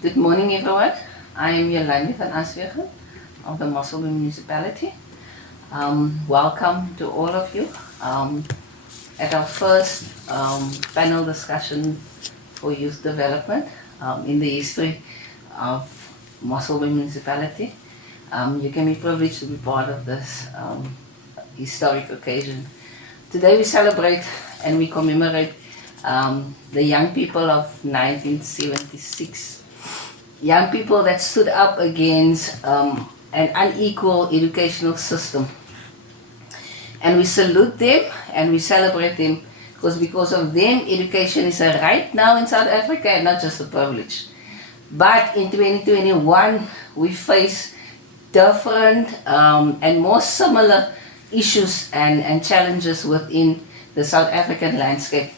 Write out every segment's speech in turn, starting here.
Good morning, everyone. I am Jannie van Aswegen of the Mossel Bay municipality. Welcome to all of you at our first panel discussion for youth development in the history of Mossel Bay municipality. You can be privileged to be part of this historic occasion. Today we celebrate and we commemorate the young people of 1976. Young people that stood up against an unequal educational system. And we salute them and we celebrate them because of them education is a right now in South Africa and not just a privilege. But in 2021 we face different and more similar issues and challenges within the South African landscape.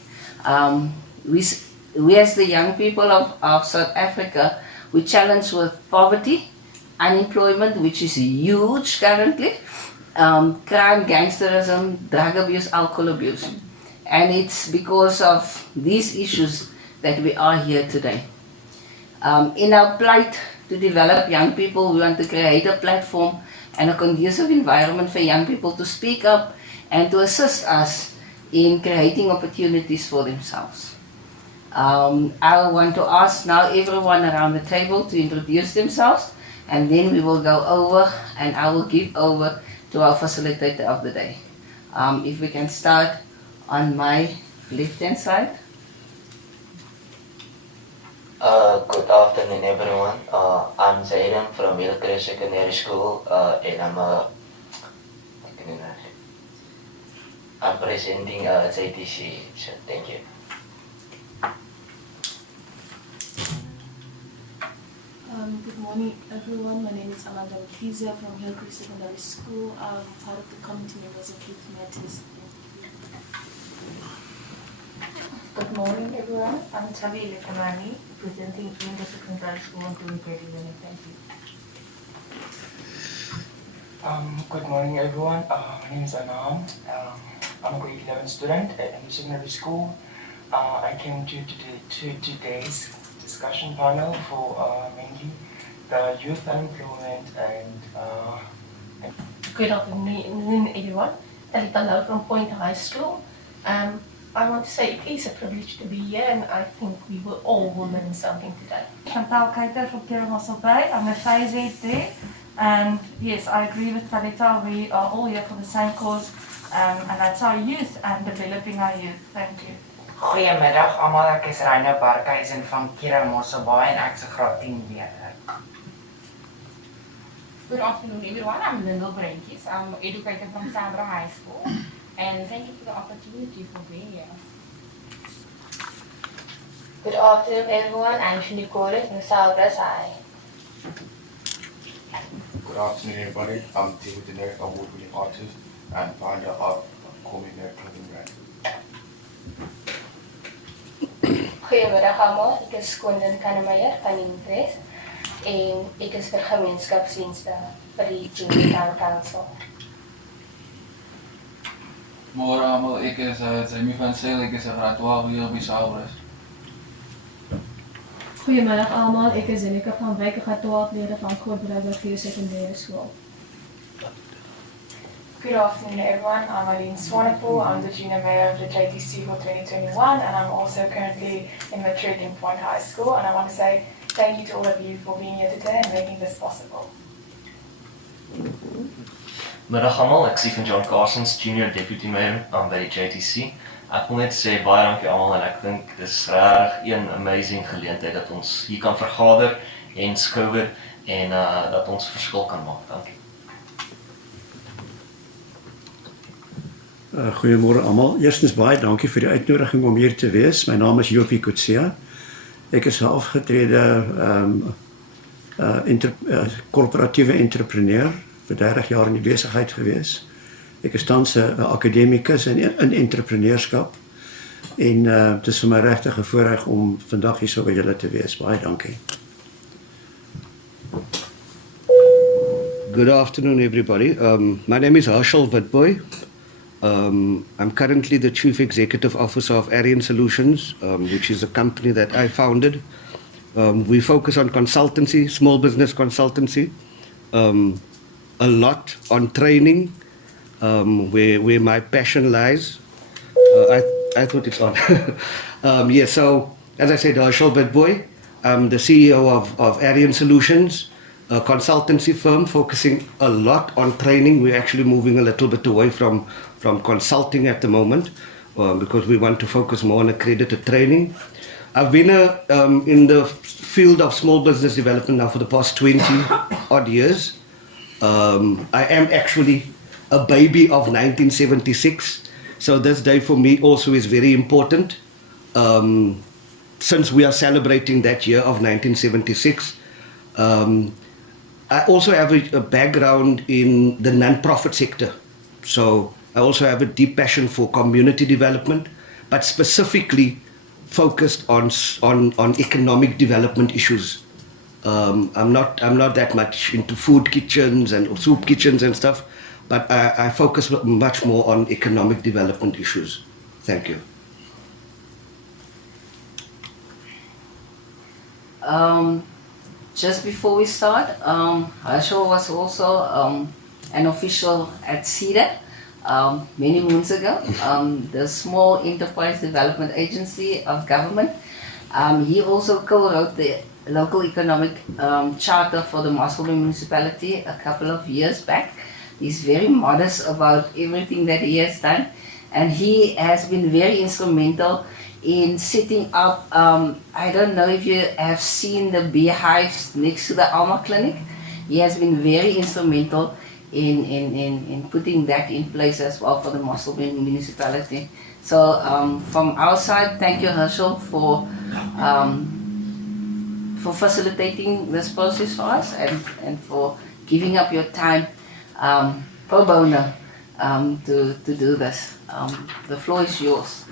We as the young people of South Africa, we challenge with poverty, unemployment, which is huge currently, crime, gangsterism, drug abuse, alcohol abuse. And it's because of these issues that we are here today. In our plight to develop young people, we want to create a platform and a conducive environment for young people to speak up and to assist us in creating opportunities for themselves. I want to ask now everyone around the table to introduce themselves, and then we will go over and I will give over to our facilitator of the day. If we can start on my left-hand side. Good afternoon, everyone. I'm Zayden from Hillcrest Secondary School, and I'm presenting JTC. So thank you. Good morning, everyone. My name is Amanda Mkiza from Hillcrest Secondary School. I'm part of the committee members of Youth Matters. Good morning, everyone. I'm Tavi Lekamani, presenting in the secondary school and doing very well. Thank you. Good morning, everyone. My name is Anam. I'm a grade 11 student at the secondary school. I came to today's discussion panel for mainly the youth unemployment and Good afternoon, everyone. Talita Lau from Point High School. I want to say it is a privilege to be here, and I think we will all learn something today. Chantal Keiter from Mossel Bay. I'm a phase head there. And yes, I agree with Talita. We are all here for the same cause, and that's our youth and developing our youth. Thank you. Goeiemiddag almal, ek is Reine Barkhuizen van Mossel Bay en ek is 'n graad 10 leerder. Good afternoon, everyone. I'm Lyndall Breintjes. I'm an educator from Sandra High School, and thank you for the opportunity for being here. Good afternoon, everyone. I'm Shnikore from Southwest High. Good afternoon, everybody. I'm Timothy Derek, award-winning artist and founder of Coming Nerd Clothing Brand. Goedemiddag allemaal, ik is Konden Kannemeyer van Invest en ik is voor gemeenschapsdienste voor die Junior Town Council. Môre almal, ek is Jamie van Sail, ek is 'n graad 12 hier op die Saurus. Goedemiddag allemaal, ik is Zenika van Wyk, ik ga 12 leren van Koordbrugge Secondary School. Good afternoon, everyone. I'm Aline Swanepoel. I'm the Junior Mayor of the JTC for 2021, and I'm also currently in Matric in Point High School. And I want to say thank you to all of you for being here today and making this possible. Middag almal, ek is van John Carsons, Junior Deputy Mayor by die JTC. Ek wil net sê baie dankie almal en ek dink dis regtig een amazing geleentheid dat ons hier kan vergader en skouer en dat ons verskil kan maak. Dankie. Goeiemôre almal. Eerstens baie dankie vir die uitnodiging om hier te wees. My naam is Jopie Kutsia. Ek is 'n afgetrede korporatiewe entrepreneur vir 30 jaar in die besigheid gewees. Ek is tans 'n akademikus in entrepreneurskap en dit is vir my regtig 'n voorreg om vandag hier so by julle te wees. Baie dankie. Good afternoon, everybody. My name is Harshal Vatboy. I'm currently the Chief Executive Officer of Arian Solutions, which is a company that I founded We focus on consultancy, small business consultancy, a lot on training, where my passion lies. I thought it's on. So as I said, Herschel Witbooi, I'm the CEO of Arian Solutions, a consultancy firm focusing a lot on training. We're actually moving a little bit away from consulting at the moment because we want to focus more on accredited training. I've been in the field of small business development now for the past 20 odd years. I am actually a baby of 1976, so this day for me also is very important. Since we are celebrating that year of 1976, I also have a background in the non-profit sector. So I also have a deep passion for community development, but specifically focused on economic development issues. I'm not that much into food kitchens and soup kitchens and stuff, but I focus much more on economic development issues. Thank you. Just before we start, Herschel was also an official at CEDA many moons ago, the Small Enterprise Development Agency of Government. He also co-wrote the local economic charter for the Mossel Bay municipality a couple of years back. He's very modest about everything that he has done, and he has been very instrumental in setting up, I don't know if you have seen the beehives next to the Alma Clinic. He has been very instrumental in putting that in place as well for the Mossel Bay municipality. So from our side, thank you, Herschel, for facilitating this process for us and for giving up your time pro bono to do this. The floor is yours.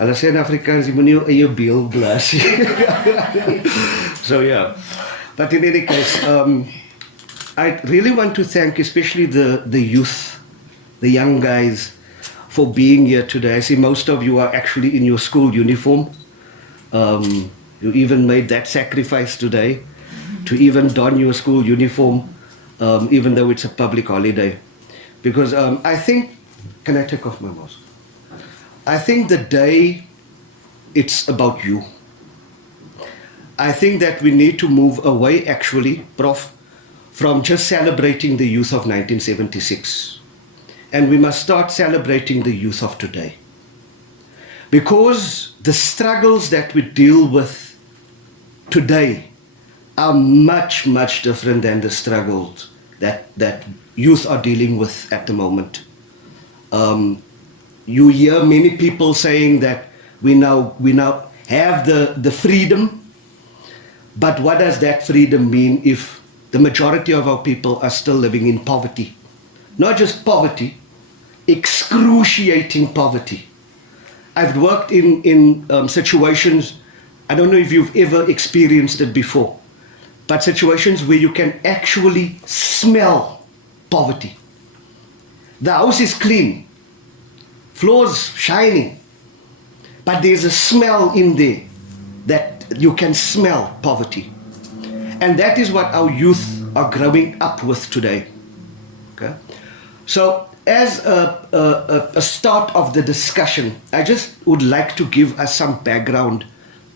Hulle sê in Afrikaans, jy moet nie jou eie beel blaas nie. So yeah, but in any case, I really want to thank especially the youth, the young guys, for being here today. I see most of you are actually in your school uniform. You even made that sacrifice today to even don your school uniform, even though it's a public holiday. Because I think, can I take off my mask? I think the day, it's about you. I think that we need to move away, actually, Prof, from just celebrating the youth of 1976. And we must start celebrating the youth of today. Because the struggles that we deal with today are much, much different than the struggles that youth are dealing with at the moment. You hear many people saying that we now have the freedom, but what does that freedom mean if the majority of our people are still living in poverty? Not just poverty, excruciating poverty. I've worked in situations, I don't know if you've ever experienced it before, but situations where you can actually smell poverty. The house is clean, floors shining, but there's a smell in there that you can smell poverty. And that is what our youth are growing up with today. Okay? So as a start of the discussion, I just would like to give us some background,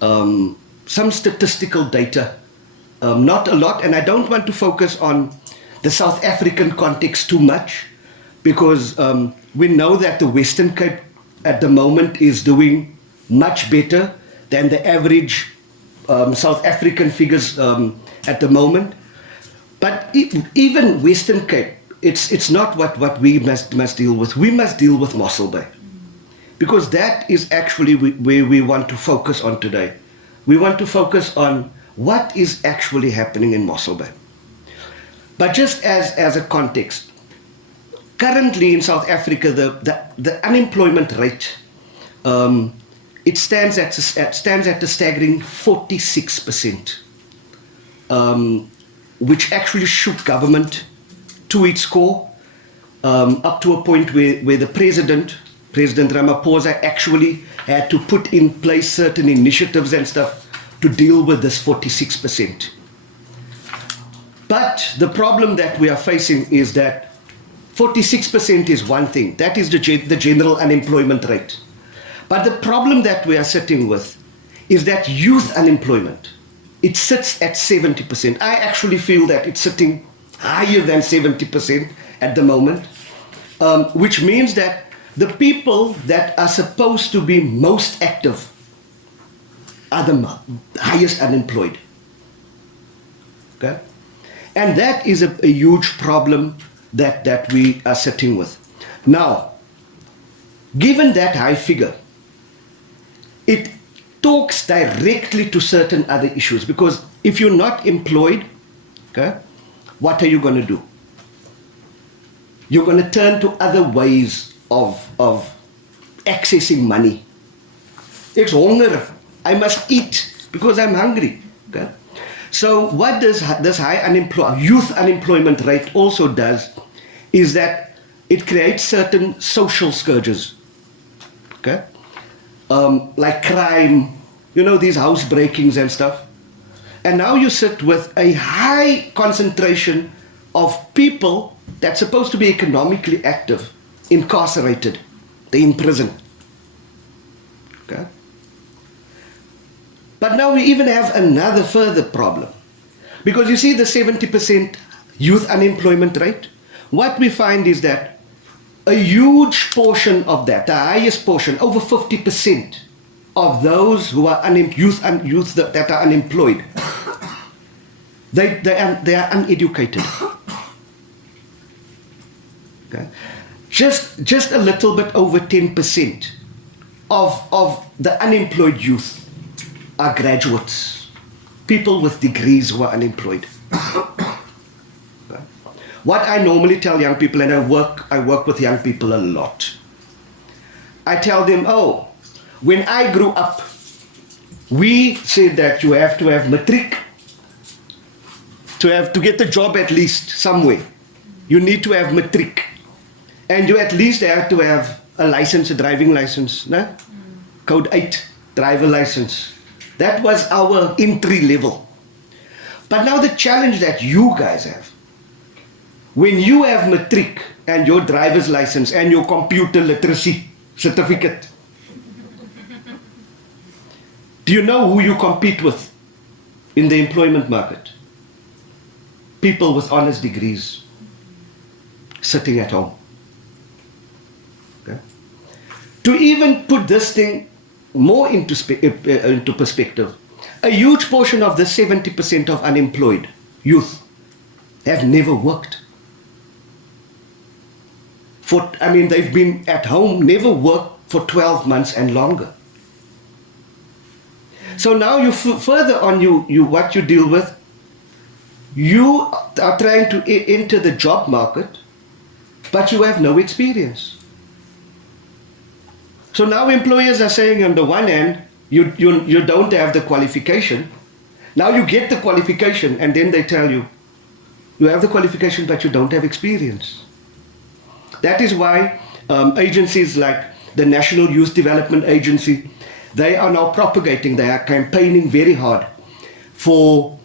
some statistical data, not a lot, and I don't want to focus on the South African context too much, because we know that the Western Cape at the moment is doing much better than the average South African figures at the moment. But even Western Cape, it's not what we must deal with. We must deal with Mossel Bay, because that is actually where we want to focus on today. We want to focus on what is actually happening in Mossel Bay. But just as a context, currently in South Africa, the unemployment rate, it stands at a staggering 46%, which actually shook government to its core, up to a point where the President Ramaphosa, actually had to put in place certain initiatives and stuff to deal with this 46%. But the problem that we are facing is that 46% is one thing. That is the general unemployment rate. But the problem that we are sitting with is that youth unemployment, it sits at 70%. I actually feel that it's sitting higher than 70% at the moment, which means that the people that are supposed to be most active are the highest unemployed. Okay? And that is a huge problem that we are sitting with. Now, given that high figure, it talks directly to certain other issues, because if you're not employed, okay, what are you going to do? You're going to turn to other ways of accessing money. It's hunger. I must eat because I'm hungry. Okay? So what does this high youth unemployment rate also does is that it creates certain social scourges. Okay? Like crime, these house breakings and stuff. And now you sit with a high concentration of people that's supposed to be economically active, incarcerated, they're in prison. Okay? But now we even have another further problem. Because you see the 70% youth unemployment rate, what we find is that a huge portion of that, the highest portion, over 50% of those who are youth that are unemployed, they are uneducated. Okay? Just a little bit over 10% of the unemployed youth are graduates, people with degrees who are unemployed. What I normally tell young people, and I work with young people a lot, I tell them, when I grew up, we said that you have to have matric to get the job at least somewhere. You need to have matric, and you at least have to have a license, a driving license, no? Code 8 driver license. That was our entry level. But now the challenge that you guys have, when you have matric and your driver's license and your computer literacy certificate, do you know who you compete with in the employment market? People with honors degrees sitting at home. Okay? To even put this thing more into perspective, a huge portion of the 70% of unemployed youth have never worked. They've been at home, never worked for 12 months and longer. So now you further on what you deal with, you are trying to enter the job market, but you have no experience. So now employers are saying, on the one hand, you don't have the qualification. Now you get the qualification, and then they tell you, you have the qualification, but you don't have experience. That is why agencies like the National Youth Development Agency, they are now propagating, they are campaigning very hard for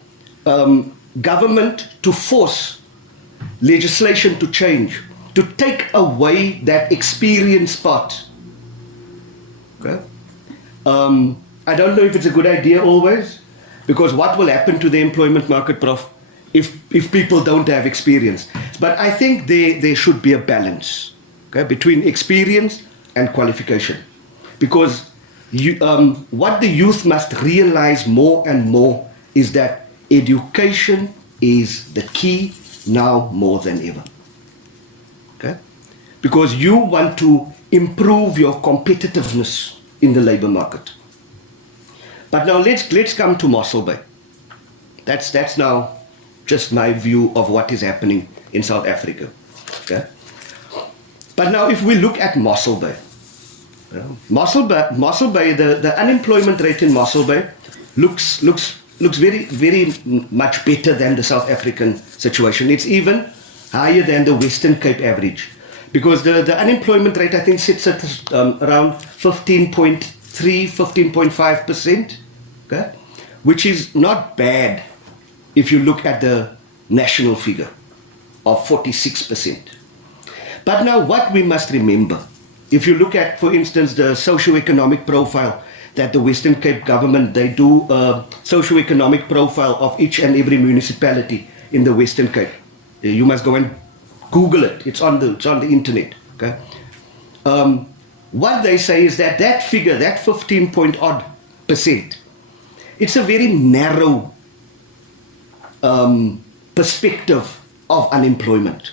government to force legislation to change, to take away that experience part. Okay? I don't know if it's a good idea always, because what will happen to the employment market, Prof, if people don't have experience? But I think there should be a balance, okay, between experience and qualification. Because what the youth must realize more and more is that education is the key now more than ever. Okay? Because you want to improve your competitiveness in the labor market. But now let's come to Mossel Bay. That's now just my view of what is happening in South Africa. Okay? But now if we look at Mossel Bay, Mossel Bay, the unemployment rate in Mossel Bay looks very, very much better than the South African situation. It's even higher than the Western Cape average. Because the unemployment rate, I think, sits at around 15.3, 15.5%. Okay? which is not bad if you look at the national figure of 46%. But now what we must remember, if you look at, for instance, the socio-economic profile that the Western Cape government, they do a socio-economic profile of each and every municipality in the Western Cape. You must go and Google it. It's on the internet. Okay. What they say is that that figure, that 15 point odd %, it's a very narrow perspective of unemployment.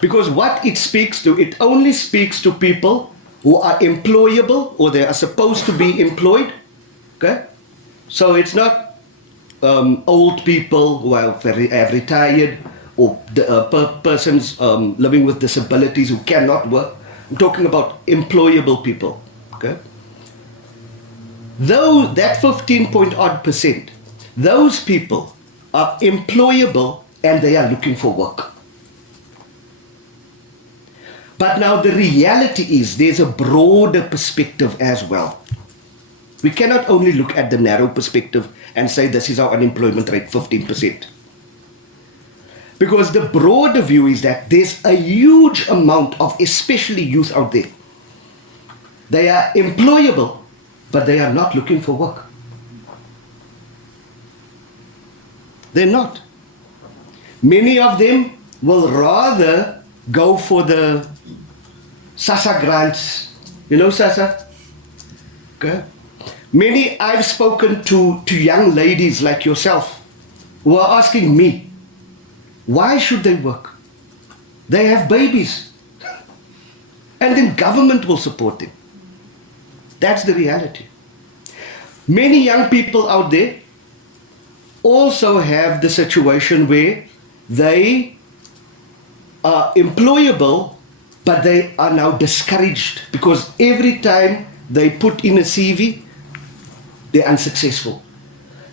Because what it speaks to, it only speaks to people who are employable or they are supposed to be employed. Okay? So it's not old people who have retired or persons living with disabilities who cannot work. I'm talking about employable people. Okay? Though that 15 point odd %, those people are employable and they are looking for work. But now the reality is there's a broader perspective as well. We cannot only look at the narrow perspective and say this is our unemployment rate, 15%. Because the broader view is that there's a huge amount of especially youth out there. They are employable, but they are not looking for work. They're not. Many of them will rather go for the SASSA grants. You know SASSA? Okay. Many I've spoken to young ladies like yourself who are asking me, why should they work? They have babies. And then government will support them. That's the reality. Many young people out there also have the situation where they are employable, but they are now discouraged because every time they put in a CV, they're unsuccessful.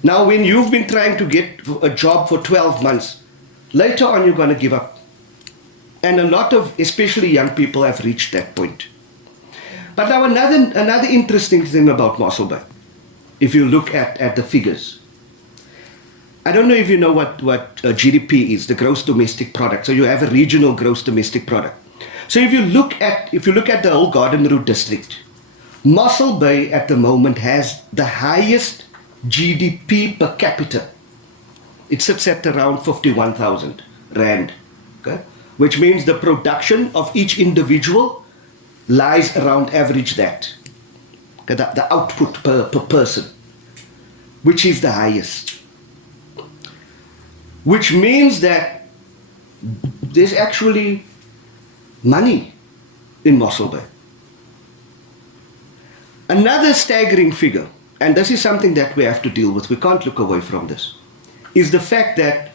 Now, when you've been trying to get a job for 12 months, later on you're going to give up. And a lot of, especially young people, have reached that point. But now another interesting thing about Mossel Bay, if you look at the figures, I don't know if you know what GDP is, the gross domestic product. So you have a regional gross domestic product. So if you look at the whole Garden Route district, Mossel Bay at the moment has the highest GDP per capita. It sits at around 51,000 rand, okay? Which means the production of each individual lies around average that. Okay? The output per person, which is the highest. Which means that there's actually money in Mossel Bay. Another staggering figure, and this is something that we have to deal with, we can't look away from this, is the fact that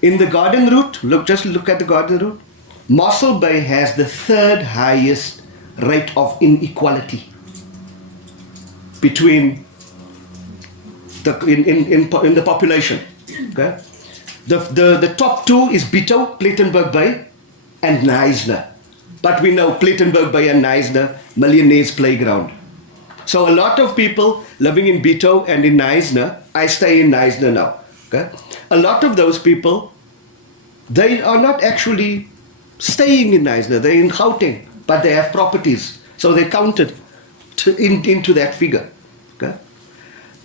in the Garden Route, just look at the Garden Route, Mossel Bay has the third highest rate of inequality between in the population. Okay? The top two is Bito, Plettenberg Bay, and knysna. But we know Plettenberg Bay and knysna, millionaires' playground. So a lot of people living in Bito and in knysna, I stay in knysna now. Okay? A lot of those people, they are not actually staying in knysna, they're in Gauteng, but they have properties. So they're counted into that figure. Okay?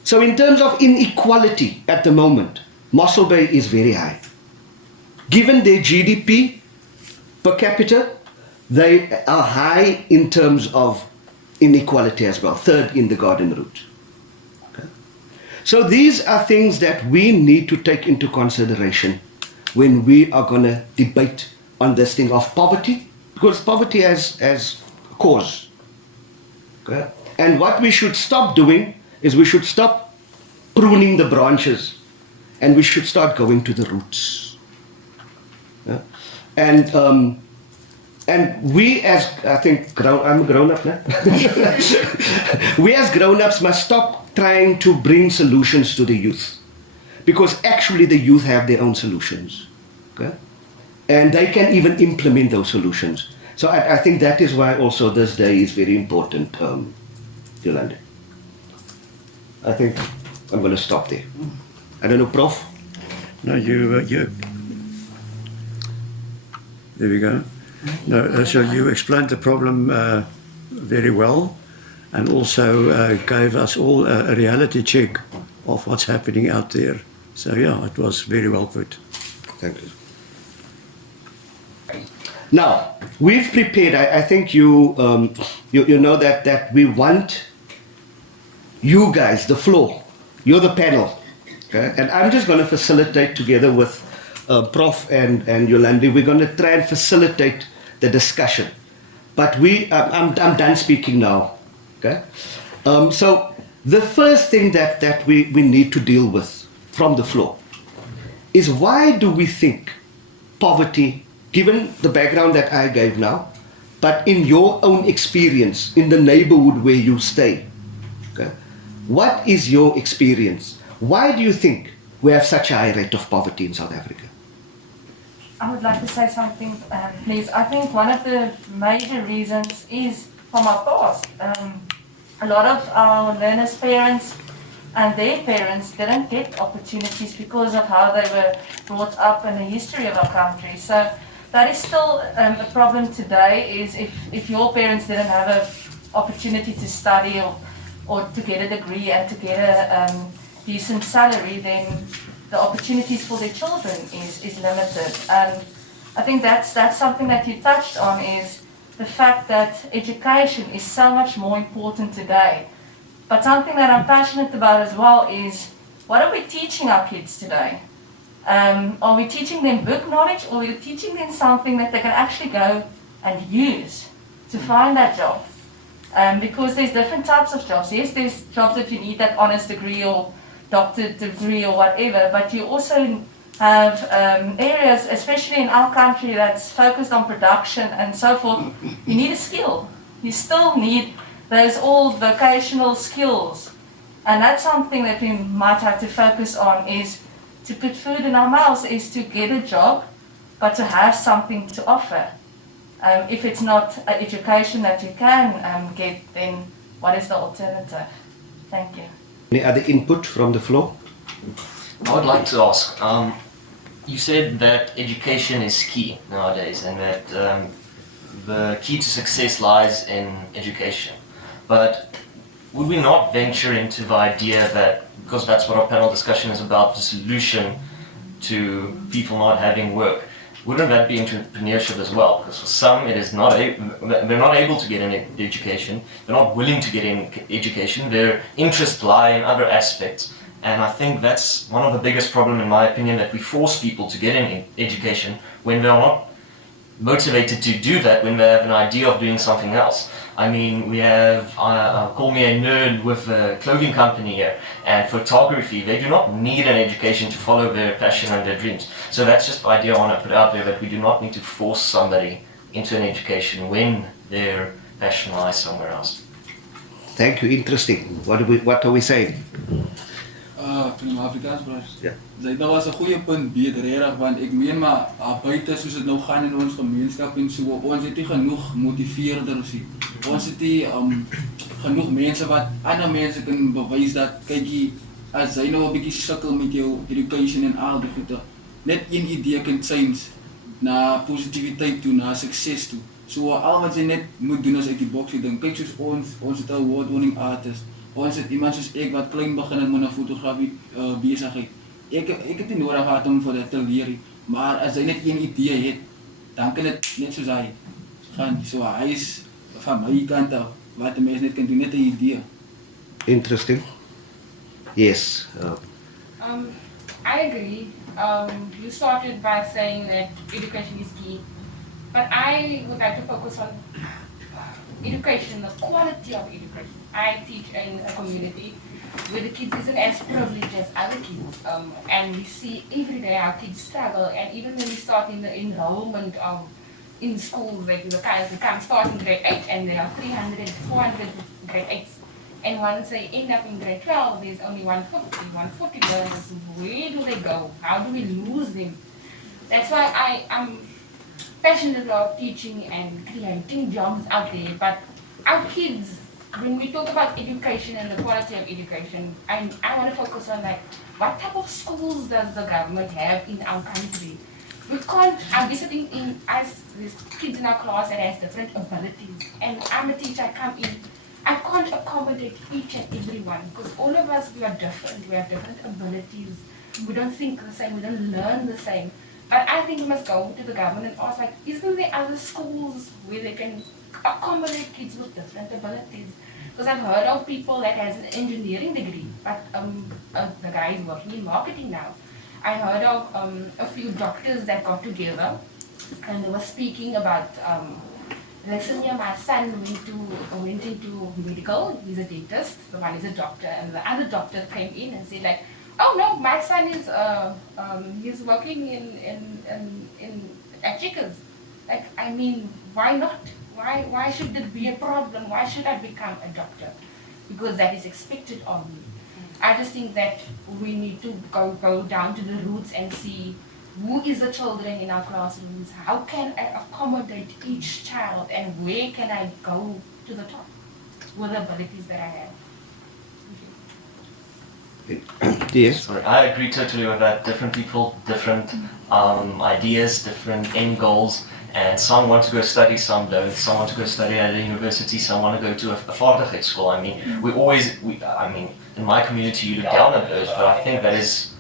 So in terms of inequality at the moment, Mossel Bay is very high. Given their GDP per capita, they are high in terms of inequality as well, third in the Garden Route. Okay? So these are things that we need to take into consideration when we are going to debate on this thing of poverty, because poverty has a cause. Okay? And what we should stop doing is we should stop pruning the branches and we should start going to the roots. Yeah? And we as, I think, I'm a grown-up now. We as grown-ups must stop trying to bring solutions to the youth. Because actually the youth have their own solutions. Okay? And they can even implement those solutions. So I think that is why also this day is very important, Yolanda. I think I'm going to stop there. I don't know, Prof. No, you. There we go. No, so you explained the problem very well, and also gave us all a reality check of what's happening out there. So yeah, it was very well put. Thank you. Now, we've prepared, I think you know that we want you guys, the floor, you're the panel, okay? And I'm just going to facilitate together with Prof and Yolandi. We're going to try and facilitate the discussion. But I'm done speaking now, okay? So the first thing that we need to deal with from the floor is, why do we think poverty, given the background that I gave now, but in your own experience, in the neighborhood where you stay, okay, what is your experience? Why do you think we have such a high rate of poverty in South Africa? I would like to say something, please. I think one of the major reasons is from our past. A lot of our learners' parents and their parents didn't get opportunities because of how they were brought up and the history of our country. So that is still a problem today, is if your parents didn't have an opportunity to study or to get a degree and to get a decent salary, then the opportunities for their children is limited. And I think that's something that you touched on, is the fact that education is so much more important today. But something that I'm passionate about as well is, what are we teaching our kids today? Are we teaching them book knowledge, or are we teaching them something that they can actually go and use to find that job? Because there's different types of jobs. Yes, there's jobs that you need that honors degree or doctorate degree or whatever, but you also have areas, especially in our country, that's focused on production and so forth. You need a skill. You still need those old vocational skills. And that's something that we might have to focus on, is to put food in our mouths, is to get a job, but to have something to offer. If it's not education that you can get, then what is the alternative? Thank you. Any other input from the floor? I would like to ask, you said that education is key nowadays, and that the key to success lies in education. But would we not venture into the idea that, because that's what our panel discussion is about, the solution to people not having work, wouldn't that be entrepreneurship as well? Because for some, it is not they're not able to get an education, they're not willing to get an education, their interests lie in other aspects. And I think that's one of the biggest problems, in my opinion, that we force people to get an education when they're not motivated to do that, when they have an idea of doing something else. I mean, we have, call me a nerd with a clothing company here, and photography. They do not need an education to follow their passion and their dreams. So that's just the idea I want to put out there, that we do not need to force somebody into an education when their passion lies somewhere else. Thank you, interesting. What are we saying? Van Afrikaans broers. Ja. Dit was 'n goeie punt beet regtig, want ek meen maar buite soos dit nou gaan in ons gemeenskap en so, ons het nie genoeg motiveerders nie. Ons het nie genoeg mense wat ander mense kan bewys dat kykie, as jy nou 'n bietjie sukkel met jou education en al die goede, net een idee kan change na positiwiteit toe, na sukses toe. So al wat jy net moet doen is uit die boksie dink. Kyk soos ons het 'n award-winning artist. Ons het iemand soos ek wat klein begin het met 'n fotografie besigheid. Ek het nie nodig gehad om vir dit te leer nie, maar as jy net een idee het, dan kan dit net soos hy gaan. So hy is van my kant af wat 'n mens net kan doen, net 'n idee. Interesting. Yes. I agree. You started by saying that education is key, but I would like to focus on education, the quality of education. I teach in a community where the kids isn't as privileged as other kids, and we see every day our kids struggle. And even when we start in the enrollment in schools, like the guys who come start in grade 8 and there are 300, 400 grade 8s, and once they end up in grade 12, there's only 150 learners. Where do they go? How do we lose them? That's why I'm passionate about teaching and creating jobs out there, but our kids when we talk about education and the quality of education, I want to focus on like what type of schools does the government have in our country? We can't, I'll be sitting in as these kids in our class that has different abilities, and I'm a teacher, I come in, I can't accommodate each and everyone because all of us, we are different, we have different abilities, we don't think the same, we don't learn the same. But I think we must go to the government and ask, like, isn't there other schools where they can accommodate kids with different abilities? Because I've heard of people that has an engineering degree, but the guy is working in marketing now. I heard of a few doctors that got together and they were speaking about, listen here, my son went into medical, he's a dentist, the one is a doctor, and the other doctor came in and said like, oh no, my son is he's working in at Checkers. Like, I mean, why not? Why should it be a problem? Why should I become a doctor? Because that is expected of me. I just think that we need to go down to the roots and see who is the children in our classrooms, how can I accommodate each child, and where can I go to the top with the abilities that I have. Yes. Sorry, I agree totally with that. Different people, different ideas, different end goals. And some want to go study, some don't. Some want to go study at a university, some want to go to a vaardigheid school. I mean, I mean, in my community you look down at those, but I think that's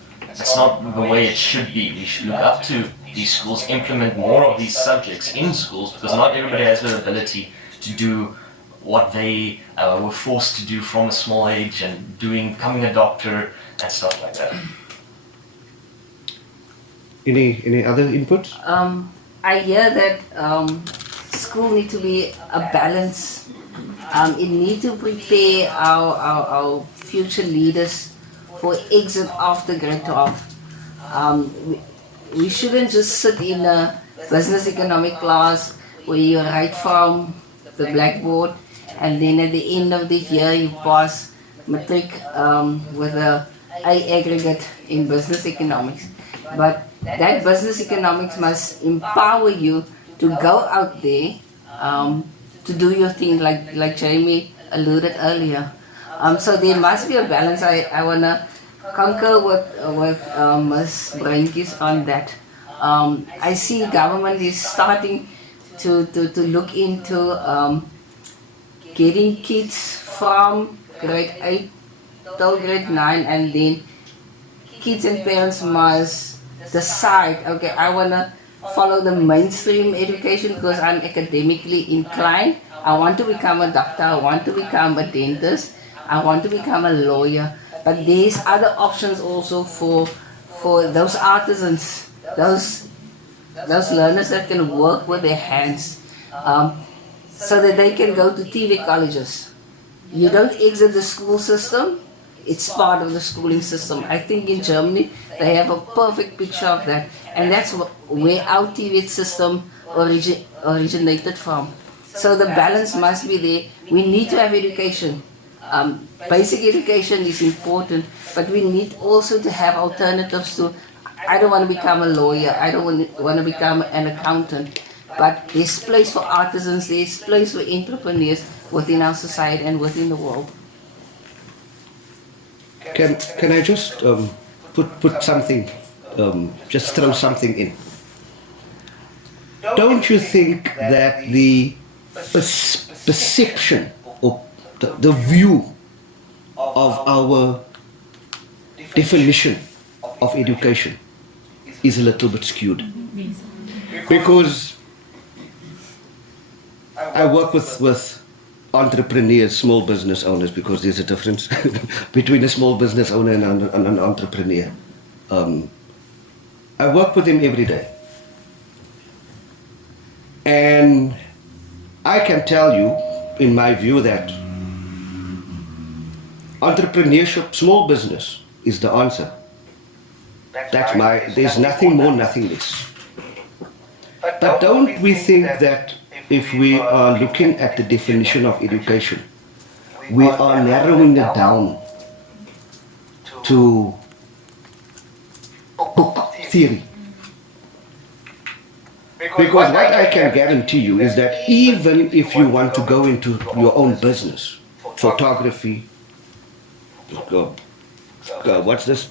not the way it should be. We should look up to these schools, implement more of these subjects in schools, because not everybody has the ability to do what they were forced to do from a small age, and becoming a doctor and stuff like that. Any other input? I hear that school need to be a balance. It need to prepare our future leaders for exit after grade 12. We shouldn't just sit in a business economic class where you write from the blackboard and then at the end of the year you pass matric with a A aggregate in business economics. But that business economics must empower you to go out there to do your thing, like Jamie alluded earlier. So there must be a balance. I want to concur with Ms. Brainkies on that. I see government is starting to look into getting kids from grade 8 till grade 9, and then kids and parents must decide, okay, I want to follow the mainstream education because I'm academically inclined. I want to become a doctor, I want to become a dentist, I want to become a lawyer. But there's other options also for those artisans, those learners that can work with their hands, so that they can go to TV colleges. You don't exit the school system, it's part of the schooling system. I think in Germany they have a perfect picture of that, and that's where our TVET system originated from. So the balance must be there. We need to have education. Basic education is important, but we need also to have alternatives to, I don't want to become a lawyer, I don't want to become an accountant, but there's place for artisans, there's place for entrepreneurs within our society and within the world. Can I just put something, just throw something in? Don't you think that the perception or the view of our definition of education is a little bit skewed? Because I work with entrepreneurs, small business owners, because there's a difference between a small business owner and an entrepreneur. I work with them every day. And I can tell you, in my view, that entrepreneurship, small business, is the answer. There's nothing more, nothing less. But don't we think that if we are looking at the definition of education, we are narrowing it down to book theory? Because what I can guarantee you is that even if you want to go into your own business, photography, what's this?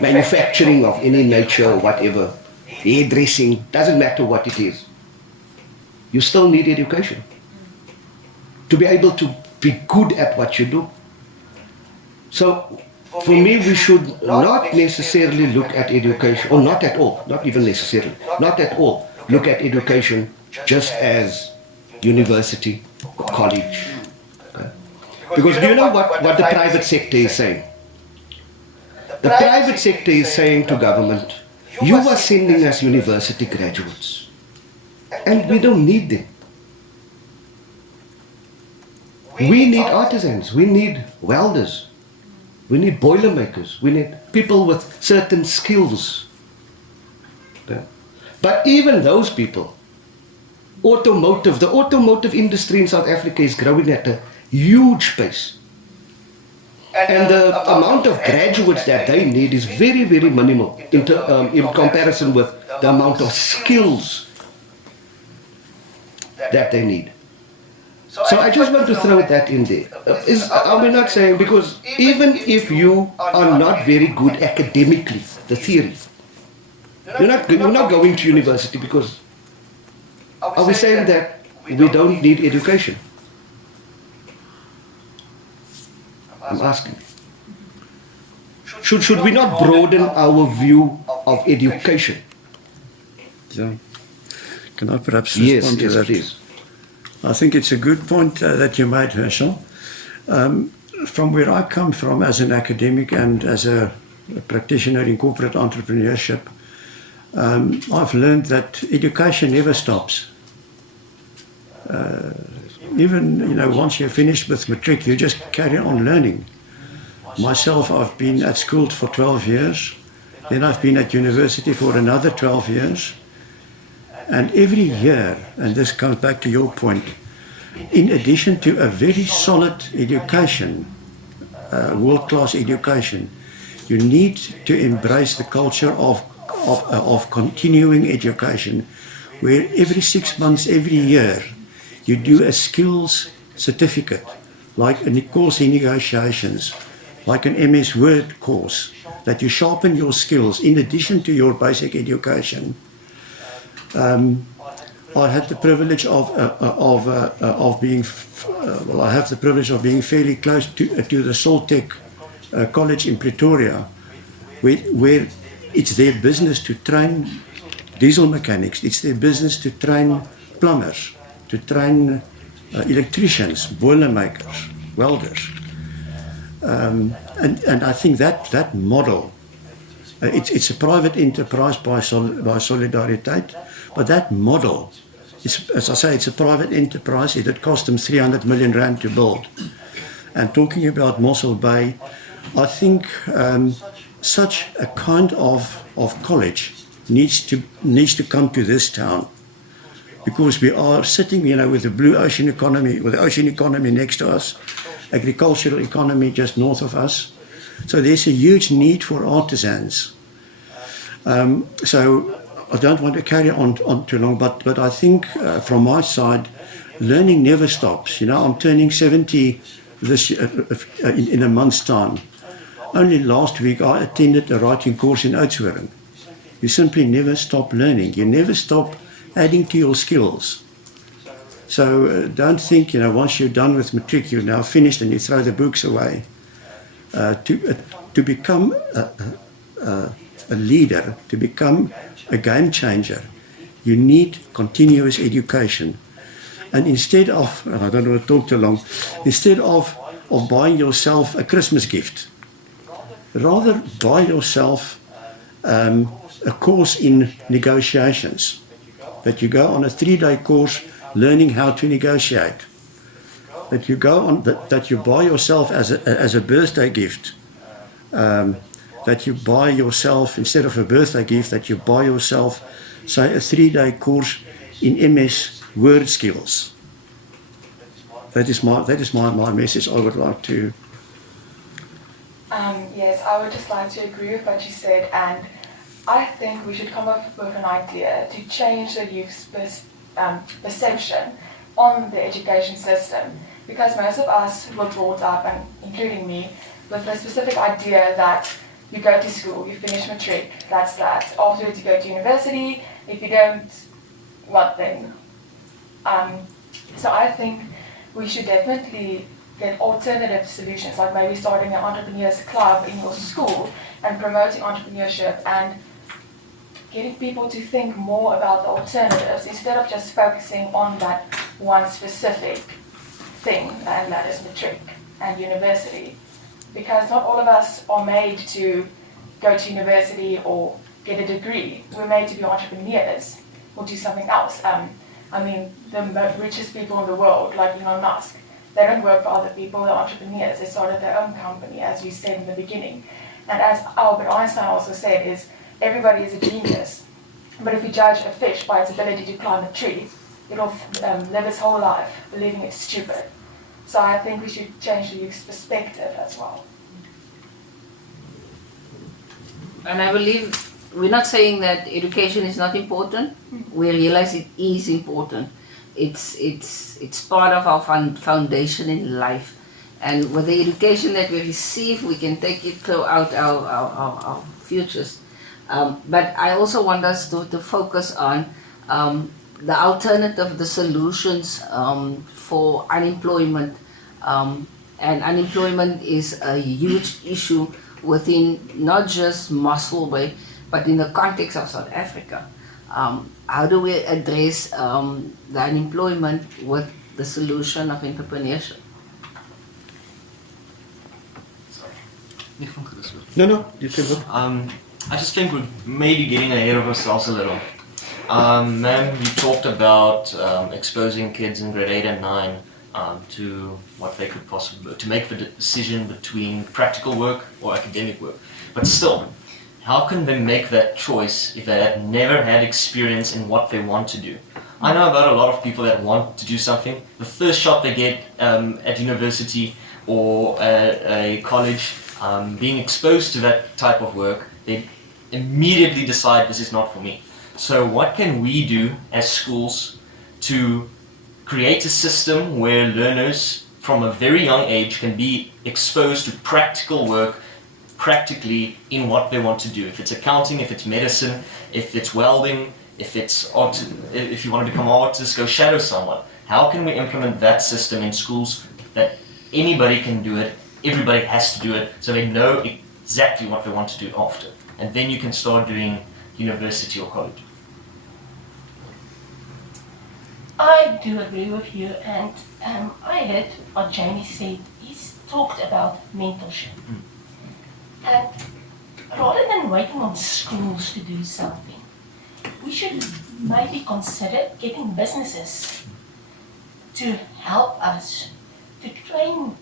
Manufacturing of any nature, whatever, hairdressing, doesn't matter what it is. You still need education to be able to be good at what you do. So, for me, we should not necessarily look at education, or not at all, not even necessarily, not at all, look at education just as university or college. Okay? Because do you know what the private sector is saying? The private sector is saying to government, you are sending us university graduates, and we don't need them. We need artisans, we need welders, we need boilermakers, we need people with certain skills. Okay? But even those people, the automotive industry in South Africa is growing at a huge pace. And the amount of graduates that they need is very, very minimal in comparison with the amount of skills that they need. So I just want to throw that in there. Are we not saying, because even if you are not very good academically, the theory, you're not going to university, because are we saying that we don't need education? I'm asking. Should we not broaden our view of education? Yeah. Can I perhaps respond to that? Please. I think it's a good point that you made, Herschel. From where I come from as an academic and as a practitioner in corporate entrepreneurship, I've learned that education never stops. Even, once you're finished with matric, you just carry on learning. Myself, I've been at school for 12 years, then I've been at university for another 12 years, and every year, and this comes back to your point, in addition to a very solid education, world-class education, you need to embrace the culture of continuing education, where every 6 months, every year, you do a skills certificate, like a course in negotiations, like an MS Word course, that you sharpen your skills in addition to your basic education. I had the privilege of being, I have the privilege of being fairly close to the Soltech College in Pretoria, where it's their business to train diesel mechanics, it's their business to train plumbers, to train electricians, boilermakers, welders. And I think that model, it's a private enterprise by Solidariteit, but that model, as I say, it's a private enterprise. It cost them 300 million rand to build. And talking about Mossel Bay, I think such a kind of college needs to come to this town, because we are sitting, with the blue ocean economy, with the ocean economy next to us, agricultural economy just north of us. So there's a huge need for artisans. So I don't want to carry on too long, but I think from my side, learning never stops. I'm turning 70 this in a month's time. Only last week I attended a writing course in Oudtshoorn. You simply never stop learning. You never stop adding to your skills. So don't think, once you're done with matric, you're now finished and you throw the books away. To become a leader, to become a game changer, you need continuous education. And instead of, I don't want to talk too long, instead of buying yourself a Christmas gift, rather buy yourself a course in negotiations, that you go on a 3-day course learning how to negotiate, that you go on, that you buy yourself as a birthday gift, that you buy yourself, instead of a birthday gift, that you buy yourself, say, a 3-day course in MS Word skills. That is my message I would like to. Yes, I would just like to agree with what you said, and I think we should come up with an idea to change the youth's perception on the education system because most of us were brought up, and including me, with the specific idea that you go to school, you finish matric, that's that. Afterwards you go to university, if you don't, what then? So I think we should definitely get alternative solutions, like maybe starting an entrepreneurs club in your school and promoting entrepreneurship and getting people to think more about the alternatives instead of just focusing on that one specific thing, and that is matric and university. Because not all of us are made to go to university or get a degree. We're made to be entrepreneurs or do something else. I mean, the richest people in the world, like Elon Musk, they don't work for other people, they're entrepreneurs. They started their own company, as you said in the beginning. And as Albert Einstein also said, is everybody is a genius. But if you judge a fish by its ability to climb a tree, it'll live its whole life believing it's stupid. So I think we should change the youth's perspective as well. And I believe we're not saying that education is not important. We realize it is important. It's part of our foundation in life. And with the education that we receive, we can take it throughout our futures. But I also want us to focus on the alternative, the solutions for unemployment. And unemployment is a huge issue within not just Mossel Bay, but in the context of South Africa. How do we address the unemployment with the solution of entrepreneurship? No, you can go. I just think we're maybe getting ahead of ourselves a little. Ma'am, you talked about exposing kids in grade 8 and 9 to what they could possibly, to make the decision between practical work or academic work. But still, how can they make that choice if they have never had experience in what they want to do? I know about a lot of people that want to do something. The first shot they get at university or a college, being exposed to that type of work, they immediately decide this is not for me. So what can we do as schools to create a system where learners from a very young age can be exposed to practical work practically in what they want to do? If it's accounting, if it's medicine, if it's welding, if it's art, if you want to become an artist, go shadow someone. How can we implement that system in schools that anybody can do it, everybody has to do it, so they know exactly what they want to do after? And then you can start doing university or college. I do agree with you, and I heard what Jannie said. He's talked about mentorship. And rather than waiting on schools to do something, we should maybe consider getting businesses to help us to train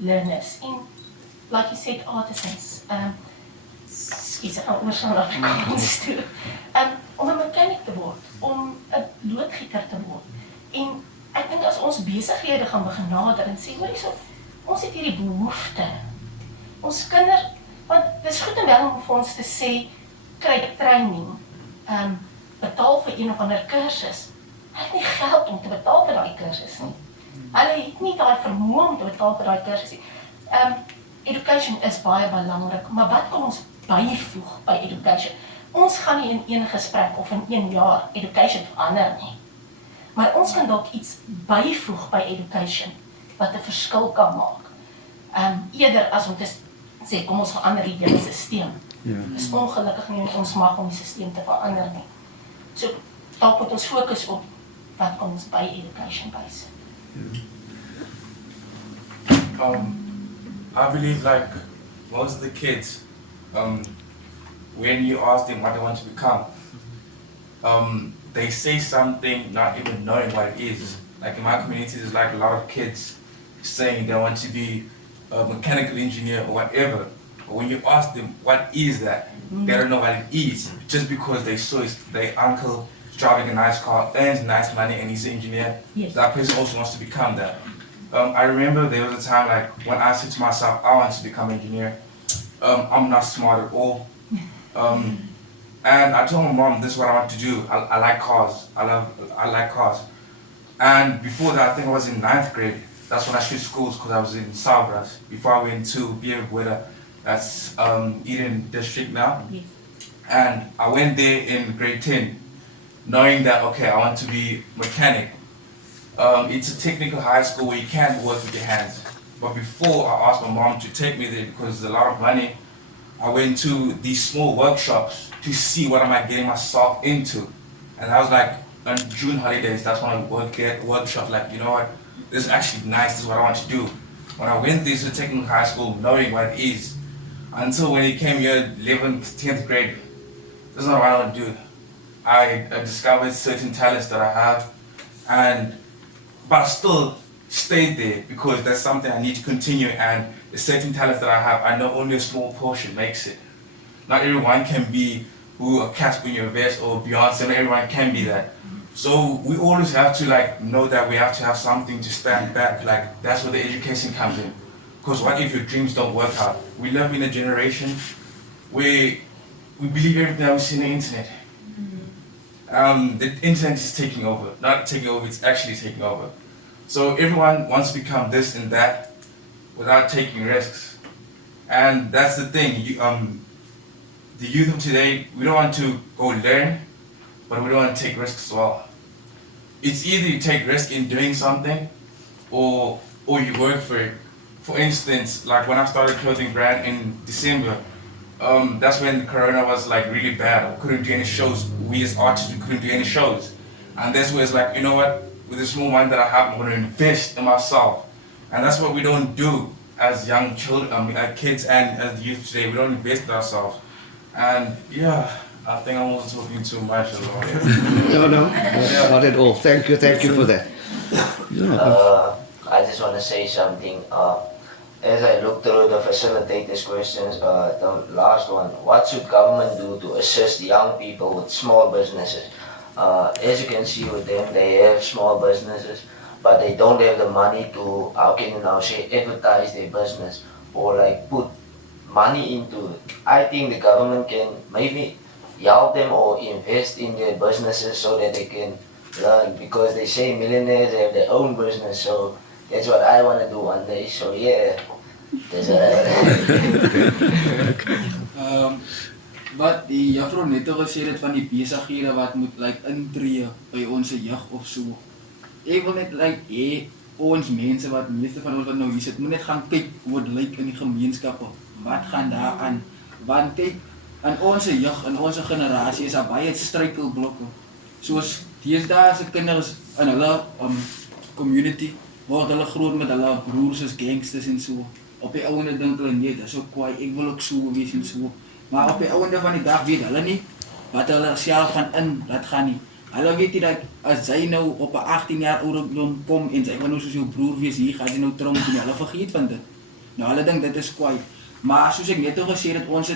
learners in, like you said, artisans. Excuse, ek gaan oorslaan na Afrikaans toe. Om 'n mechanic te word, om 'n loodgieter te word. En ek dink as ons besighede gaan begin nader en sê, hoor hierso, ons het hierdie behoefte. Ons kinders, want dit is goed en wel om vir ons te sê, kry training, betaal vir een of ander kursus. Hulle het nie geld om te betaal vir daai kursus nie. Hulle het nie daai vermoë om te betaal vir daai kursus nie. Education is baie belangrik, maar wat kan ons byvoeg by education? Ons gaan nie in een gesprek of in 1 jaar education verander nie. Maar ons kan dalk iets byvoeg by education wat 'n verskil kan maak. Eerder as om te sê, kom ons verander die hele stelsel. Dit is ongelukkig nie ons mag om die stelsel te verander nie. So, dalk moet ons fokus op wat kan ons by education bysit. I believe like most of the kids, when you ask them what they want to become, they say something not even knowing what it is. Like in my community, there's like a lot of kids saying they want to be a mechanical engineer or whatever. But when you ask them what is that, they don't know what it is. Just because they saw their uncle driving a nice car, earns nice money, and he's an engineer, that person also wants to become that. I remember there was a time like when I said to myself, I want to become an engineer. I'm not smart at all. And I told my mom, this is what I want to do. I like cars. I like cars. And before that, I think I was in 9th grade. That's when I switched schools because I was in Sabras before I went to Beerweda, that's Eden District now. Yes. And I went there in grade 10, knowing that, okay, I want to be mechanic. It's a technical high school where you can't work with your hands. But before I asked my mom to take me there because there's a lot of money, I went to these small workshops to see what am I getting myself into. And I was like, on June holidays, that's when I would get workshops like, you know what, this is actually nice, this is what I want to do. When I went there to technical high school, knowing what it is, until when it came here, 11th, 10th grade, this is not what I want to do. I discovered certain talents that I have, but I still stayed there because that's something I need to continue, and the certain talents that I have, I know only a small portion makes it. Not everyone can be who a Casper in your vest or Beyonce, not everyone can be that. So we always have to know that we have to have something to stand back, that's where the education comes in. Because what if your dreams don't work out? We live in a generation where we believe everything that we see on the internet. The internet is taking over. Not taking over, it's actually taking over. So everyone wants to become this and that without taking risks. And that's the thing. The youth of today, we don't want to go learn, but we don't want to take risks as well. It's either you take risk in doing something or you work for it. For instance, like when I started clothing brand in December, that's when the corona was really bad. We couldn't do any shows. We as artists, we couldn't do any shows. And that's where it's you know what, with the small money that I have, I'm going to invest in myself. And that's what we don't do as young children, as kids and as the youth today. We don't invest in ourselves. And yeah, I think I'm also talking too much. No, not at all. Thank you for that. I just want to say something. As I look through the facilitators' questions, the last one, what should government do to assist young people with small businesses? As you can see with them, they have small businesses, but they don't have the money to, how can you now say, advertise their business or put money into it. I think the government can maybe help them or invest in their businesses so that they can learn, because they say millionaires have their own business, so that's what I want to do one day. So yeah, that's Wat die juffrou net al gesê het van die besighede wat moet intree by ons jeug of so. Ek wil net hê ons mense wat meeste van ons wat nou hier sit, moet net gaan kyk hoe dit lyk in die gemeenskappe. Wat gaan daar aan? Want kyk, in ons jeug, in ons generasie is daar baie struikelblokke. Soos deesdae se kinders in hulle community word hulle groot met hulle broers as gangsters en so. Op die ouende dink hulle nee, dis ook kwaai, ek wil ook so wees en so. Maar op die ouende van die dag weet hulle nie wat hulle self gaan in laat gaan nie. Hulle weet nie dat as jy nou op 'n 18 jaar ouderdom kom en jy gaan nou soos jou broer wees, hier gaan jy nou tronk en hulle vergeet van dit. Nou hulle dink dit is kwaai. Maar soos ek net al gesê het, ons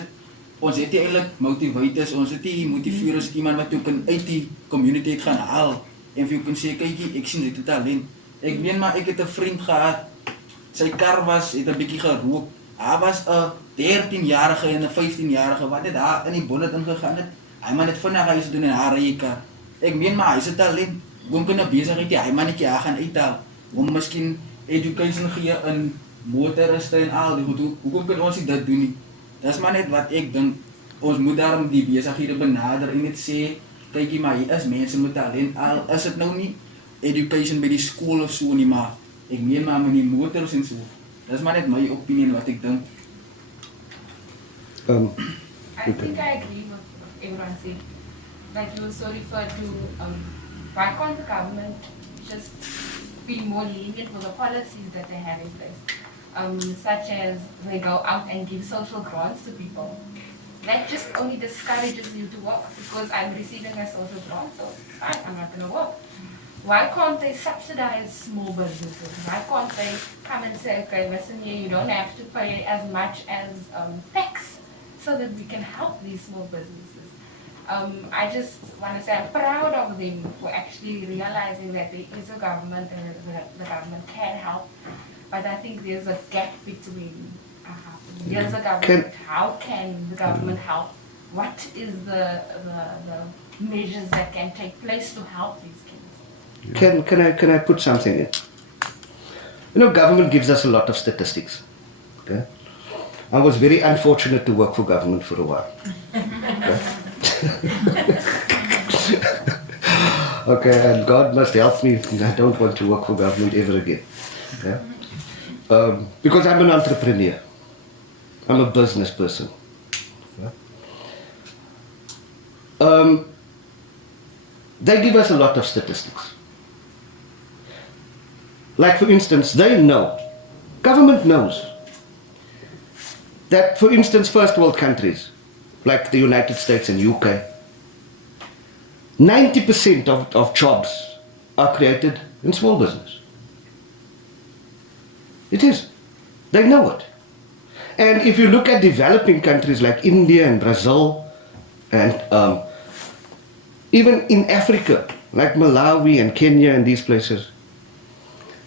het nie eintlik motivators, ons het nie motiveerders, iemand wat jou kan uit die community gaan haal en vir jou kan sê, kykie, ek sien jy het talent. Ek meen maar, ek het 'n vriend gehad, sy kar het 'n bietjie gerook. Hij was 'n 13-jarige en 'n 15-jarige wat het daar in die bonnet ingegaan het. Hy man het vinnig huis doen en haar ry kar. Ek meen maar, hy se talent, kom kan 'n besigheid hy mannetjie gaan uithaal. Om miskien education gee in motoriste en al die goed. Hoekom kan ons nie dit doen nie? Dis maar net wat ek dink. Ons moet daarom die besighede benader en net sê, kykie maar, hier is mense met talent. Al is dit nou nie education by die skool of so nie, maar ek meen maar met die motors en so. Dis maar net my opinie en wat ek dink. I think I agree with everyone said. Like you also referred to, why can't the government just be more lenient with the policies that they have in place? Such as they go out and give social grants to people. That just only discourages you to work because I'm receiving a social grant, so fine, I'm not going to work. Why can't they subsidize small businesses? Why can't they come and say, okay, listen here, you don't have to pay as much as tax so that we can help these small businesses? I just want to say I'm proud of them for actually realizing that there is a government and the government can help. But I think there's a gap between there's a government, how can the government help? What is the measures that can take place to help these kids? Can I put something in? You know, government gives us a lot of statistics. Okay? I was very unfortunate to work for government for a while. Okay, and God must help me. I don't want to work for government ever again. Okay? Because I'm an entrepreneur. I'm a business person. Okay? They give us a lot of statistics. Like, for instance, they know, government knows, that, for instance, first world countries, like the United States and UK, 90% of jobs are created in small business. It is. They know it. And if you look at developing countries like India and Brazil, and even in Africa, like Malawi and Kenya and these places,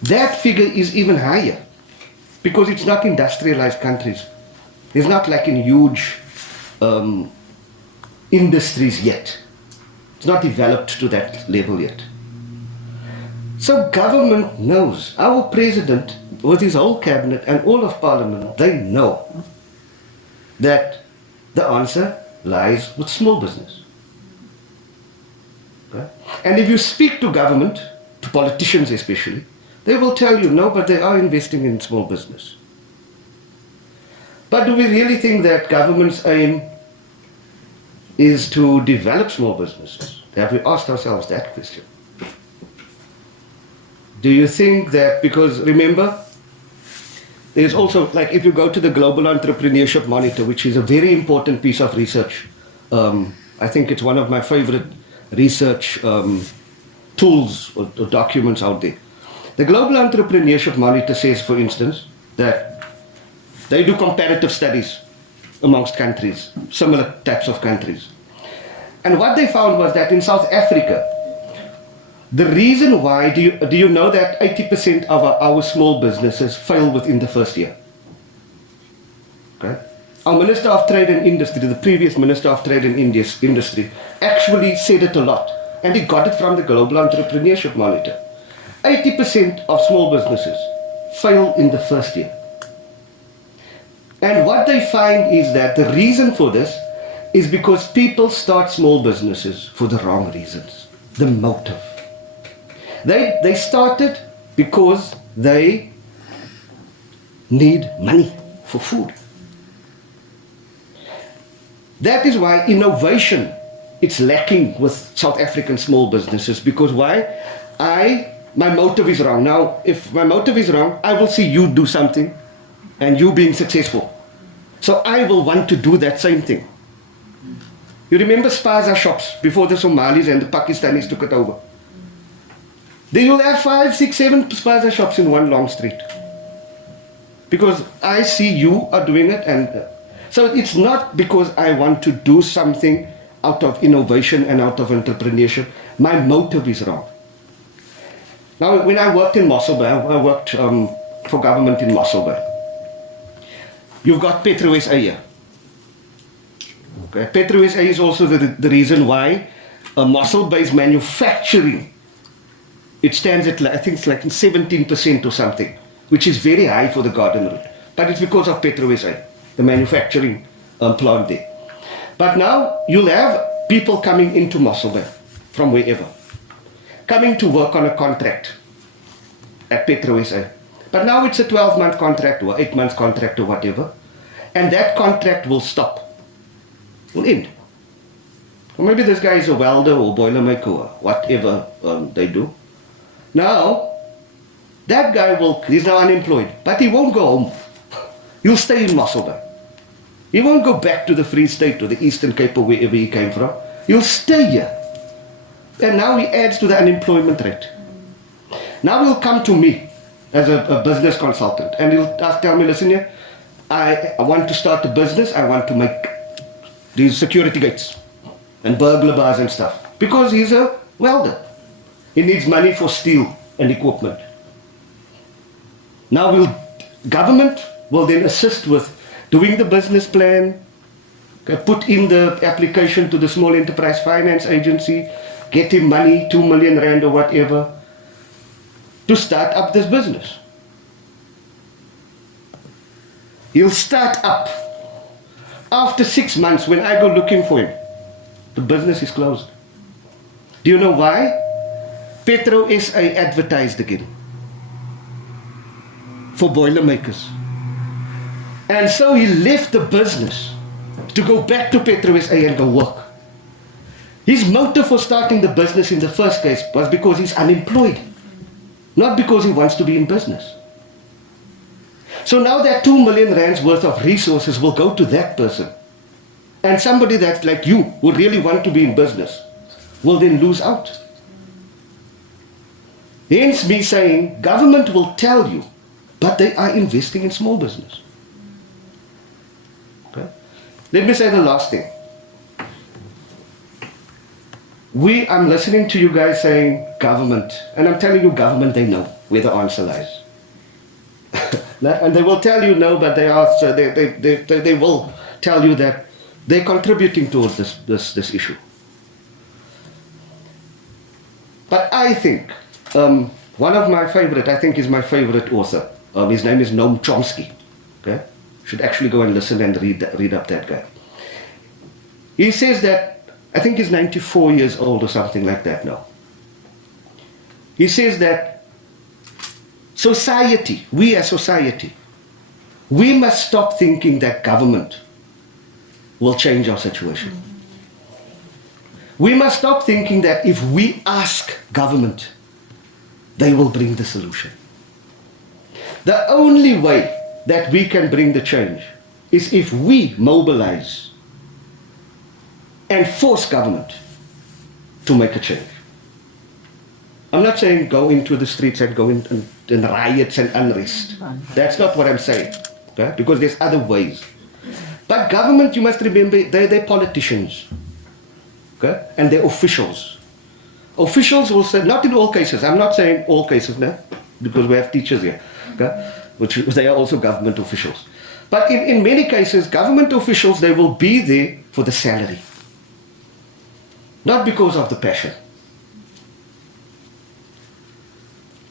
that figure is even higher because it's not industrialized countries. It's not like in huge industries yet. It's not developed to that level yet. So government knows. Our president, with his whole cabinet and all of parliament, they know that the answer lies with small business. Okay? And if you speak to government, to politicians especially, they will tell you, no, but they are investing in small business. But do we really think that government's aim is to develop small businesses? Have we asked ourselves that question? Do you think that, because remember, there's also, like if you go to the Global Entrepreneurship Monitor, which is a very important piece of research, I think it's one of my favorite research tools or documents out there. The Global Entrepreneurship Monitor says, for instance, that they do comparative studies amongst countries, similar types of countries. And what they found was that in South Africa, the reason why, do you know that 80% of our small businesses fail within the first year? Okay? Our Minister of Trade and Industry, the previous Minister of Trade and Industry, actually said it a lot. And he got it from the Global Entrepreneurship Monitor. 80% of small businesses fail in the first year. And what they find is that the reason for this is because people start small businesses for the wrong reasons. The motive. They started because they need money for food. That is why innovation, it's lacking with South African small businesses. Because why? My motive is wrong. Now, if my motive is wrong, I will see you do something and you being successful. So I will want to do that same thing. You remember spaza shops before the Somalis and the Pakistanis took it over? Then you'll have 5, 6, 7 spaza shops in one long street. Because I see you are doing it, and so it's not because I want to do something out of innovation and out of entrepreneurship. My motive is wrong. Now, when I worked in Mossel Bay, I worked for government in Mossel Bay. You've got Petro SA here. Okay. Petro SA is also the reason why Mossel Bay's manufacturing, it stands at, I think it's like 17% or something, which is very high for the garden route. But it's because of Petro SA, the manufacturing plant there. But now you'll have people coming into Mossel Bay from wherever, coming to work on a contract at Petro SA. But now it's a 12-month contract or 8-month contract or whatever, and that contract will stop, will end. Or maybe this guy is a welder or boilermaker or whatever they do. Now, that guy he's now unemployed, but he won't go home. He'll stay in Mossel Bay. He won't go back to the Free State or the Eastern Cape or wherever he came from. He'll stay here. And now he adds to the unemployment rate. Now he'll come to me as a business consultant, and he'll tell me, listen here, I want to start a business, I want to make these security gates and burglar bars and stuff, because he's a welder. He needs money for steel and equipment. Now government will then assist with doing the business plan, put in the application to the Small Enterprise Finance Agency, get him money, 2 million rand or whatever, to start up this business. He'll start up. After 6 months, when I go looking for him, the business is closed. Do you know why? Petro SA advertised again for Boilermakers. And so he left the business to go back to Petro SA and go work. His motive for starting the business in the first case was because he's unemployed, not because he wants to be in business. So now that 2 million rands worth of resources will go to that person. And somebody that's like you, who really want to be in business, will then lose out. Hence me saying, government will tell you, but they are investing in small business. Okay? Let me say the last thing. I'm listening to you guys saying government, and I'm telling you government, they know where the answer lies. And they will tell you no, but they will tell you that they're contributing towards this issue. But I think, one of my favorite, I think is my favorite author. His name is Noam Chomsky. Okay? Should actually go and listen and read up that guy. He says that, I think he's 94 years old or something like that now. He says that society, we as society, we must stop thinking that government will change our situation. We must stop thinking that if we ask government, they will bring the solution. The only way that we can bring the change is if we mobilize and force government to make a change. I'm not saying go into the streets and go in riots and unrest. That's not what I'm saying, okay? Because there's other ways. But government, you must remember, they're politicians, okay? And they're officials. Officials will say, not in all cases, I'm not saying all cases now, because we have teachers here, okay? Which they are also government officials. But in many cases, government officials, they will be there for the salary. Not because of the passion.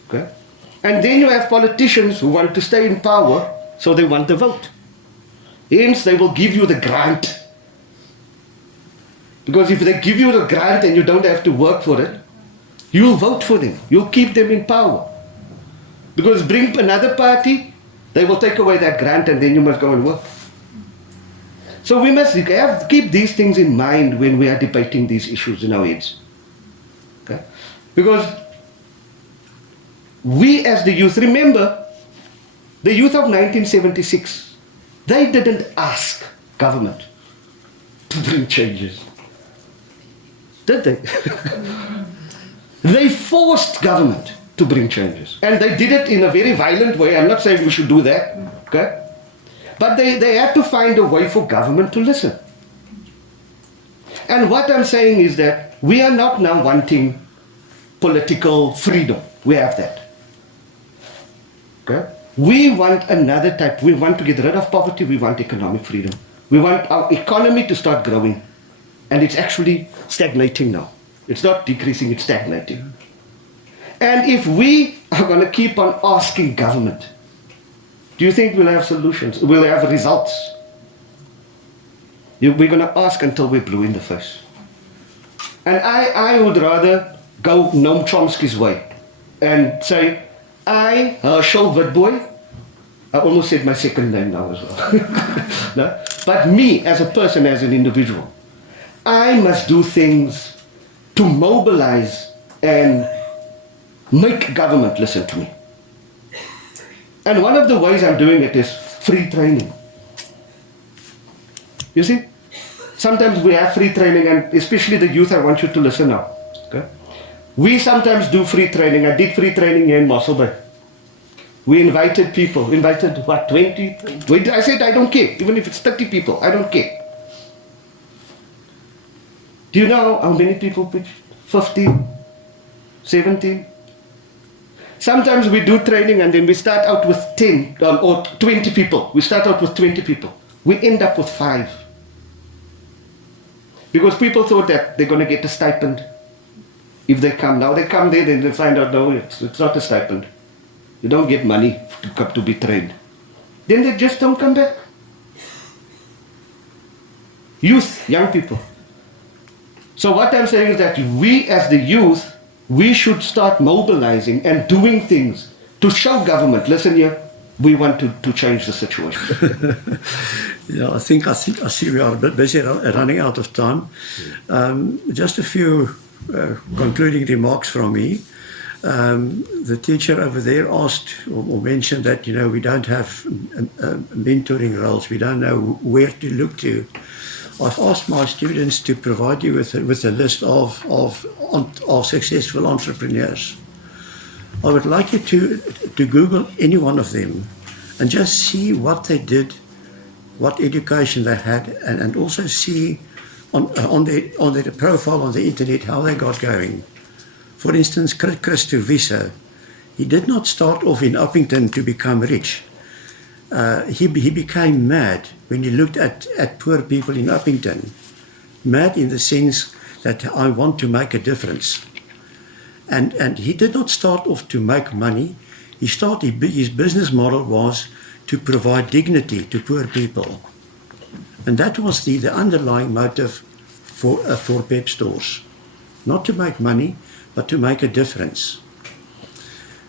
Okay? And then you have politicians who want to stay in power, so they want the vote. Hence, they will give you the grant. Because if they give you the grant and you don't have to work for it, you'll vote for them. You'll keep them in power. Because bring another party, they will take away that grant and then you must go and work. So we must keep these things in mind when we are debating these issues in our heads. Okay? Because we as the youth, remember, the youth of 1976, they didn't ask government to bring changes. Did they? They forced government to bring changes. And they did it in a very violent way. I'm not saying we should do that. Okay? But they had to find a way for government to listen. And what I'm saying is that we are not now wanting political freedom. We have that. Okay? We want another type. We want to get rid of poverty. We want economic freedom. We want our economy to start growing. And it's actually stagnating now. It's not decreasing, it's stagnating. And if we are going to keep on asking government, do you think we'll have solutions? We'll have results? We're going to ask until we're blue in the face. And I would rather go Noam Chomsky's way and say, I, Herschel Witbooi, I almost said my second name now as well. No? But me as a person, as an individual, I must do things to mobilize and make government listen to me. And one of the ways I'm doing it is free training. You see? Sometimes we have free training, and especially the youth, I want you to listen now. Okay? We sometimes do free training. I did free training here in Mossel Bay. We invited people, 20? I said, I don't care. Even if it's 30 people, I don't care. Do you know how many people pitched? 15? 17? Sometimes we do training and then we start out with 10 or 20 people. We start out with 20 people. We end up with 5. Because people thought that they're going to get a stipend if they come. Now they come there, then they find out, no, it's not a stipend. You don't get money to be trained. then they just don't come back. Youth, young people. So what I'm saying is that we as the youth, we should start mobilizing and doing things to show government, listen here, we want to change the situation. Yeah, I see we are a bit busy running out of time. Just a few concluding remarks from me. The teacher over there asked or mentioned that, we don't have mentoring roles. We don't know where to look to. I've asked my students to provide you with a list of successful entrepreneurs. I would like you to Google any one of them and just see what they did, what education they had, and also see on their profile on the internet how they got going. For instance, Chris Tuvisa, he did not start off in Uppington to become rich. He became mad when he looked at poor people in Uppington. Mad in the sense that I want to make a difference. And he did not start off to make money. His business model was to provide dignity to poor people. And that was the underlying motive for PEP stores. Not to make money, but to make a difference.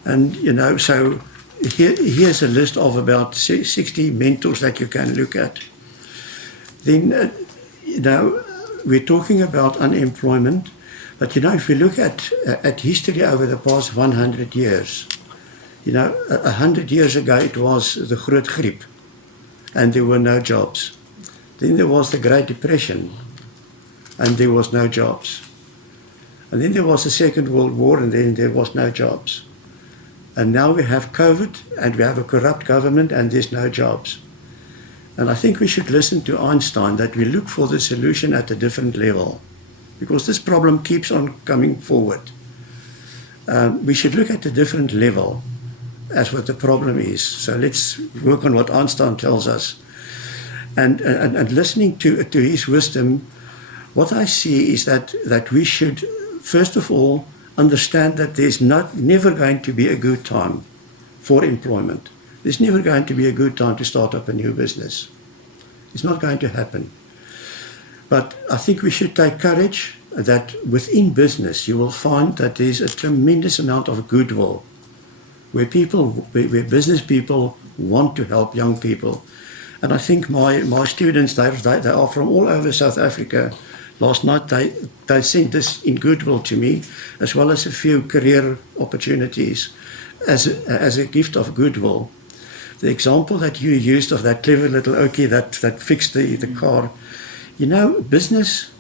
And, so here's a list of about 60 mentors that you can look at. Then, we're talking about unemployment. But if we look at history over the past 100 years, 100 years ago it was the Groot Griep and there were no jobs. Then there was the Great Depression and there was no jobs. And then there was the Second World War and then there was no jobs. And now we have COVID and we have a corrupt government and there's no jobs. And I think we should listen to Einstein that we look for the solution at a different level. Because this problem keeps on coming forward. We should look at a different level as what the problem is. So let's work on what Einstein tells us. And listening to his wisdom, what I see is that we should, first of all, understand that there's never going to be a good time for employment. There's never going to be a good time to start up a new business. It's not going to happen. But I think we should take courage that within business you will find that there's a tremendous amount of goodwill where business people want to help young people. And I think my students, they are from all over South Africa. Last night they sent this in goodwill to me, as well as a few career opportunities as a gift of goodwill. The example that you used of that clever little Okie that fixed the car, business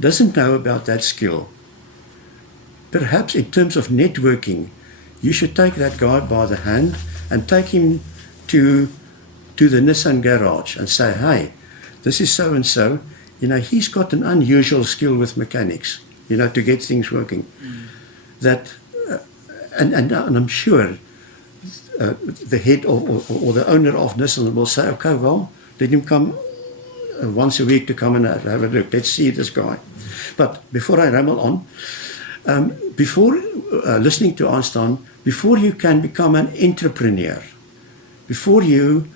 doesn't know about that skill. Perhaps in terms of networking, you should take that guy by the hand and take him to the Nissan garage and say, hey, this is so-and-so, he's got an unusual skill with mechanics, to get things working. That, and I'm sure the head or the owner of Nissan will say, okay, well, let him come once a week to come and have a look. Let's see this guy. But before I ramble on, before listening to Einstein, before you can become an entrepreneur, before you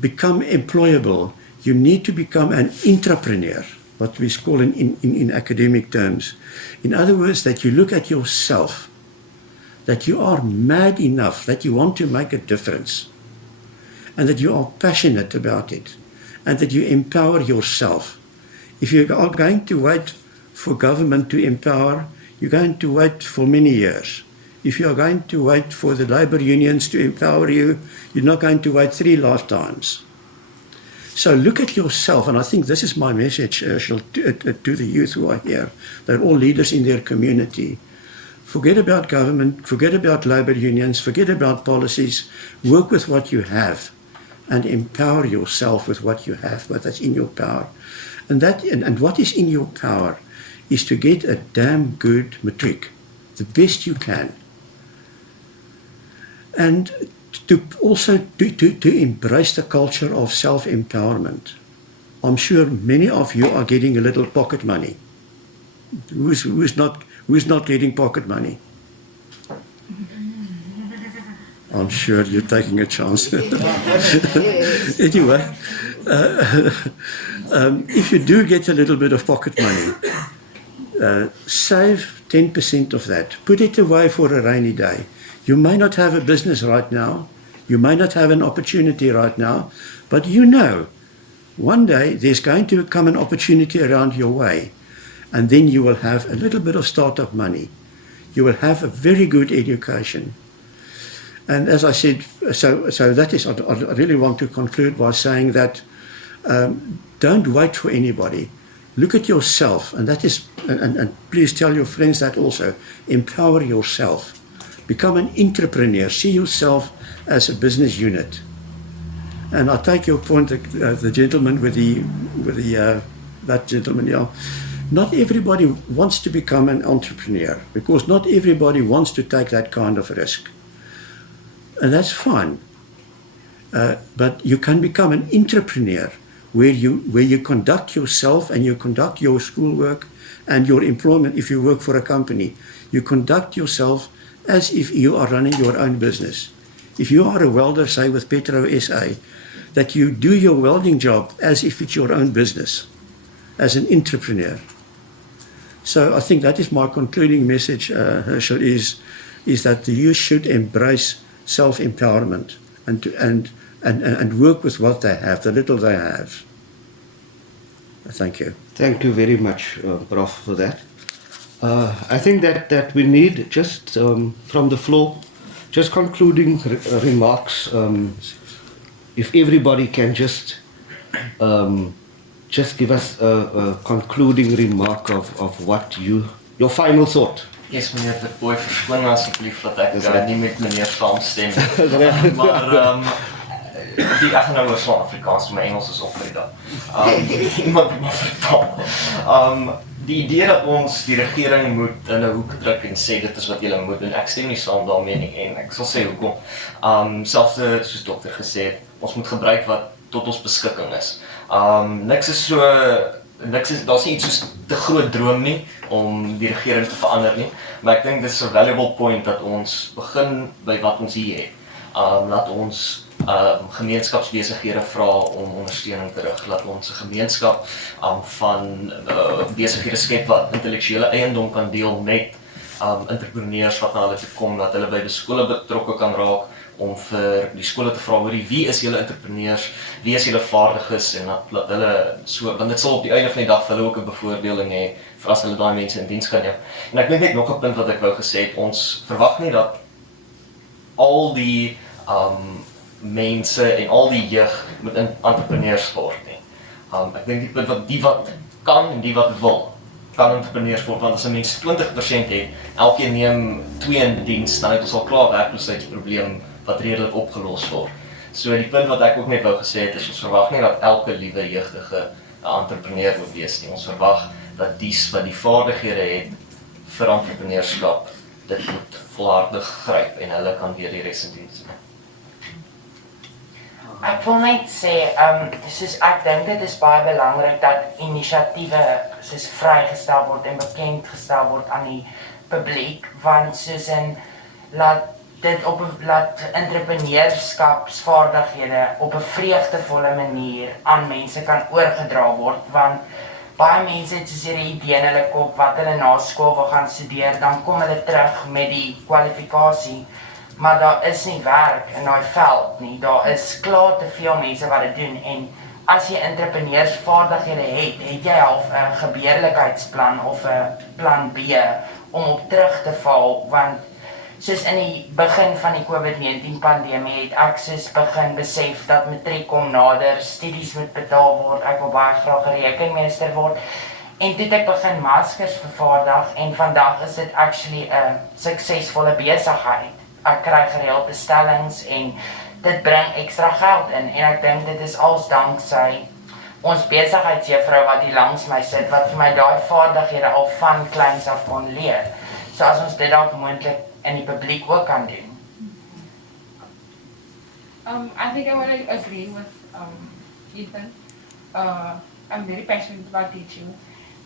become employable, you need to become an intrapreneur, what we call in academic terms. In other words, that you look at yourself, that you are mad enough, that you want to make a difference, and that you are passionate about it, and that you empower yourself. If you are going to wait for government to empower, you're going to wait for many years. If you are going to wait for the labor unions to empower you, you're not going to wait 3 lifetimes. So look at yourself, and I think this is my message, Ursula, to the youth who are here. They're all leaders in their community. Forget about government, forget about labor unions, forget about policies. Work with what you have and empower yourself with what you have, what that's in your power. And what is in your power is to get a damn good matric, the best you can. And to also to embrace the culture of self-empowerment. I'm sure many of you are getting a little pocket money. Who's not getting pocket money? I'm sure you're taking a chance. Anyway, if you do get a little bit of pocket money, save 10% of that. Put it away for a rainy day. You may not have a business right now. You may not have an opportunity right now, but you know, one day there's going to come an opportunity around your way, and then you will have a little bit of startup money. You will have a very good education. And as I said, so that is, I really want to conclude by saying that don't wait for anybody. Look at yourself, and that is, and please tell your friends that also. Empower yourself. Become an entrepreneur. See yourself as a business unit. And I take your point, the gentleman with that gentleman, yeah. Not everybody wants to become an entrepreneur, because not everybody wants to take that kind of risk. And that's fine. But you can become an entrepreneur where you conduct yourself and you conduct your schoolwork and your employment. If you work for a company, you conduct yourself as if you are running your own business. If you are a welder, say with Petro SA, that you do your welding job as if it's your own business, as an entrepreneur. So I think that is my concluding message, Herschel, is that you should embrace self-empowerment and work with what they have, the little they have. Thank you. Thank you very much, Prof, for that. I think that we need just from the floor, just concluding remarks. If everybody can just give us a concluding remark of what your final thought. Yes, meneer Verboy, verskoon asseblief dat ek nie met meneer saamstem. Maar die ek nou oor Afrikaans, my Engels is op vir die dag. Iemand moet maar vertaal. Die idee dat ons die regering moet in 'n hoek druk en sê dit is wat julle moet doen, ek stem nie saam daarmee nie en ek sal sê hoekom. Selfs soos dokter gesê het, ons moet gebruik wat tot ons beskikking is. Daar's nie iets soos te groot droom nie om die regering te verander nie, maar ek dink dit is 'n valuable point dat ons begin by wat ons hier het. Laat ons gemeenskapsbesighede vra om ondersteuning te rig, laat ons 'n gemeenskap van besighede skep wat intellektuele eiendom kan deel met entrepreneurs wat na hulle toe kom, dat hulle by die skole betrokke kan raak, om vir die skole te vra, wie is julle entrepreneurs, wie is julle vaardiges, en dat hulle so, want dit sal op die einde van die dag vir hulle ook 'n bevoordeling hê, vir as hulle daai mense in diens kan neem. En ek dink net nog 'n punt wat ek wou gesê het, ons verwag nie dat al die mense en al die jeug moet entrepreneurs word nie. Ek dink die punt wat die wat kan en die wat wil, kan entrepreneurs word, want as 'n mens 20% het, elkeen neem 2 in diens, dan het ons al klaar werkloosheidsprobleem wat redelik opgelos word. So die punt wat ek ook net wou gesê het, is ons verwag nie dat elke liewe jeugdige entrepreneur moet wees nie. Ons verwag dat dies wat die vaardighede het vir entrepreneurskap, dit moet volhardig gryp en hulle kan weer die res in diens neem. Ek wil net sê, soos ek dink dit is baie belangrik dat inisiatiewe soos vrygestel word en bekendgestel word aan die publiek, want soos in laat entrepreneurskapsvaardighede op 'n vreugdevolle manier aan mense kan oorgedra word, want baie mense het soos hierdie idee in hulle kop wat hulle na skool wil gaan studeer, dan kom hulle terug met die kwalifikasie, maar daar is nie werk in daai veld nie, daar is klaar te veel mense wat dit doen, en as jy entrepreneursvaardighede het jy half 'n gebeurlikheidsplan of 'n plan B om op terug te val, want soos in die begin van die COVID-19 pandemie het ek soos begin besef dat matriek kom nader, studies moet betaal word, ek wil baie graag 'n rekenmeester word, en toe het ek begin maskers vervaardig, en vandag is dit actually 'n suksesvolle besigheid. Ek kry gereeld bestellings en dit bring ekstra geld in, en ek dink dit is als danksy ons besigheidsjuffrou wat hier langs my sit, wat vir my daai vaardighede al van kleins af kon leer. So as ons dit dalk moontlik in die publiek ook kan doen. I think I want to agree with Ethan. I'm very passionate about teaching,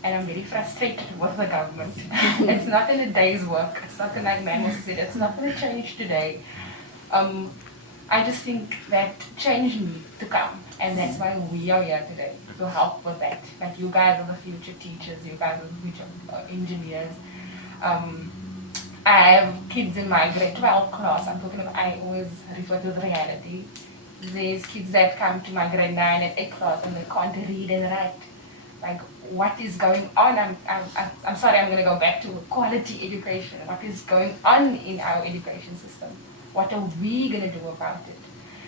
and I'm very frustrated with the government. It's not in a day's work. It's not like man was said. It's not going to change today. I just think that change needs to come, and that's why we are here today, to help with that. Like, you guys are the future teachers, you guys are the future engineers. I have kids in my grade 12 class. I always refer to the reality. There's kids that come to my grade 9 and 8 class and they can't read and write. Like, what is going on? I'm sorry, I'm going to go back to quality education. What is going on in our education system? What are we going to do about it?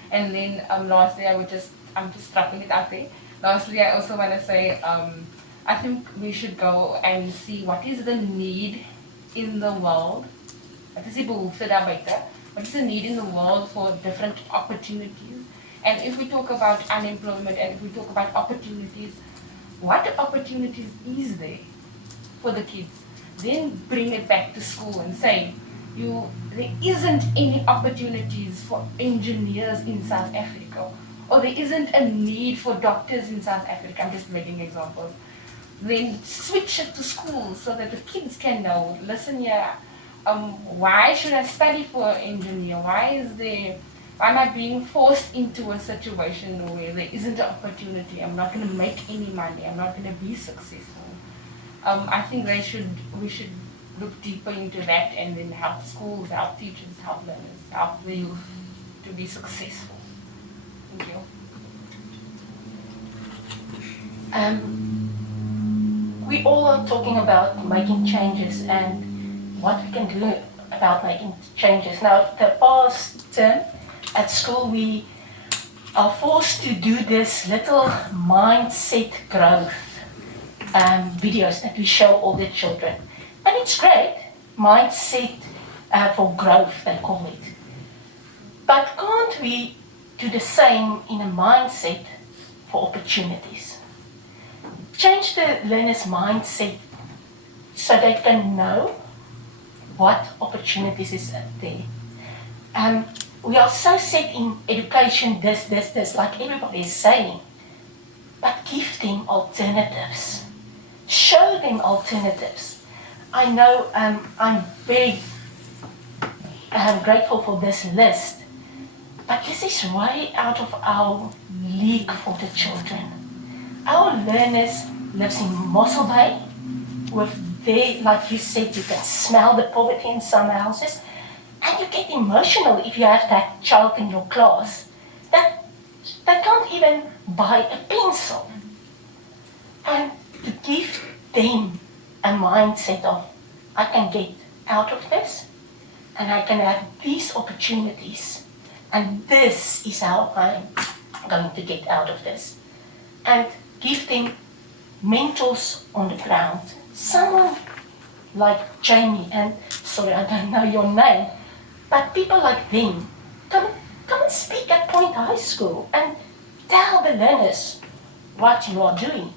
And then lastly, I'm just dropping it out there. Lastly, I also want to say, I think we should go and see what is the need in the world. Wat is die behoefte daar buiten? What is the need in the world for different opportunities? And if we talk about unemployment and if we talk about opportunities, what opportunities is there for the kids? Then bring it back to school and say, there isn't any opportunities for engineers in South Africa, or there isn't a need for doctors in South Africa. I'm just making examples. Then switch it to school so that the kids can know, listen here, why should I study for engineer? Why am I being forced into a situation where there isn't an opportunity? I'm not going to make any money. I'm not going to be successful. I think we should look deeper into that and then help schools, help teachers, help learners, help the youth to be successful. Thank you. We all are talking about making changes and what we can do about making changes. Now, the past term at school, we are forced to do this little mindset growth videos that we show all the children. And it's great, mindset for growth, they call it. But can't we do the same in a mindset for opportunities? Change the learner's mindset so they can know what opportunities is there. We are so set in education, this, like everybody is saying, but give them alternatives. Show them alternatives. I know I'm very grateful for this list, but this is way out of our league for the children. Our learners live in Mossel Bay with their, like you said, you can smell the poverty in some houses, and you get emotional if you have that child in your class that they can't even buy a pencil. And to give them a mindset of, I can get out of this, and I can have these opportunities, and this is how I'm going to get out of this. And give them mentors on the ground. Someone like Jannie, and sorry, I don't know your name, but people like them, come and speak at Point High School and tell the learners what you are doing,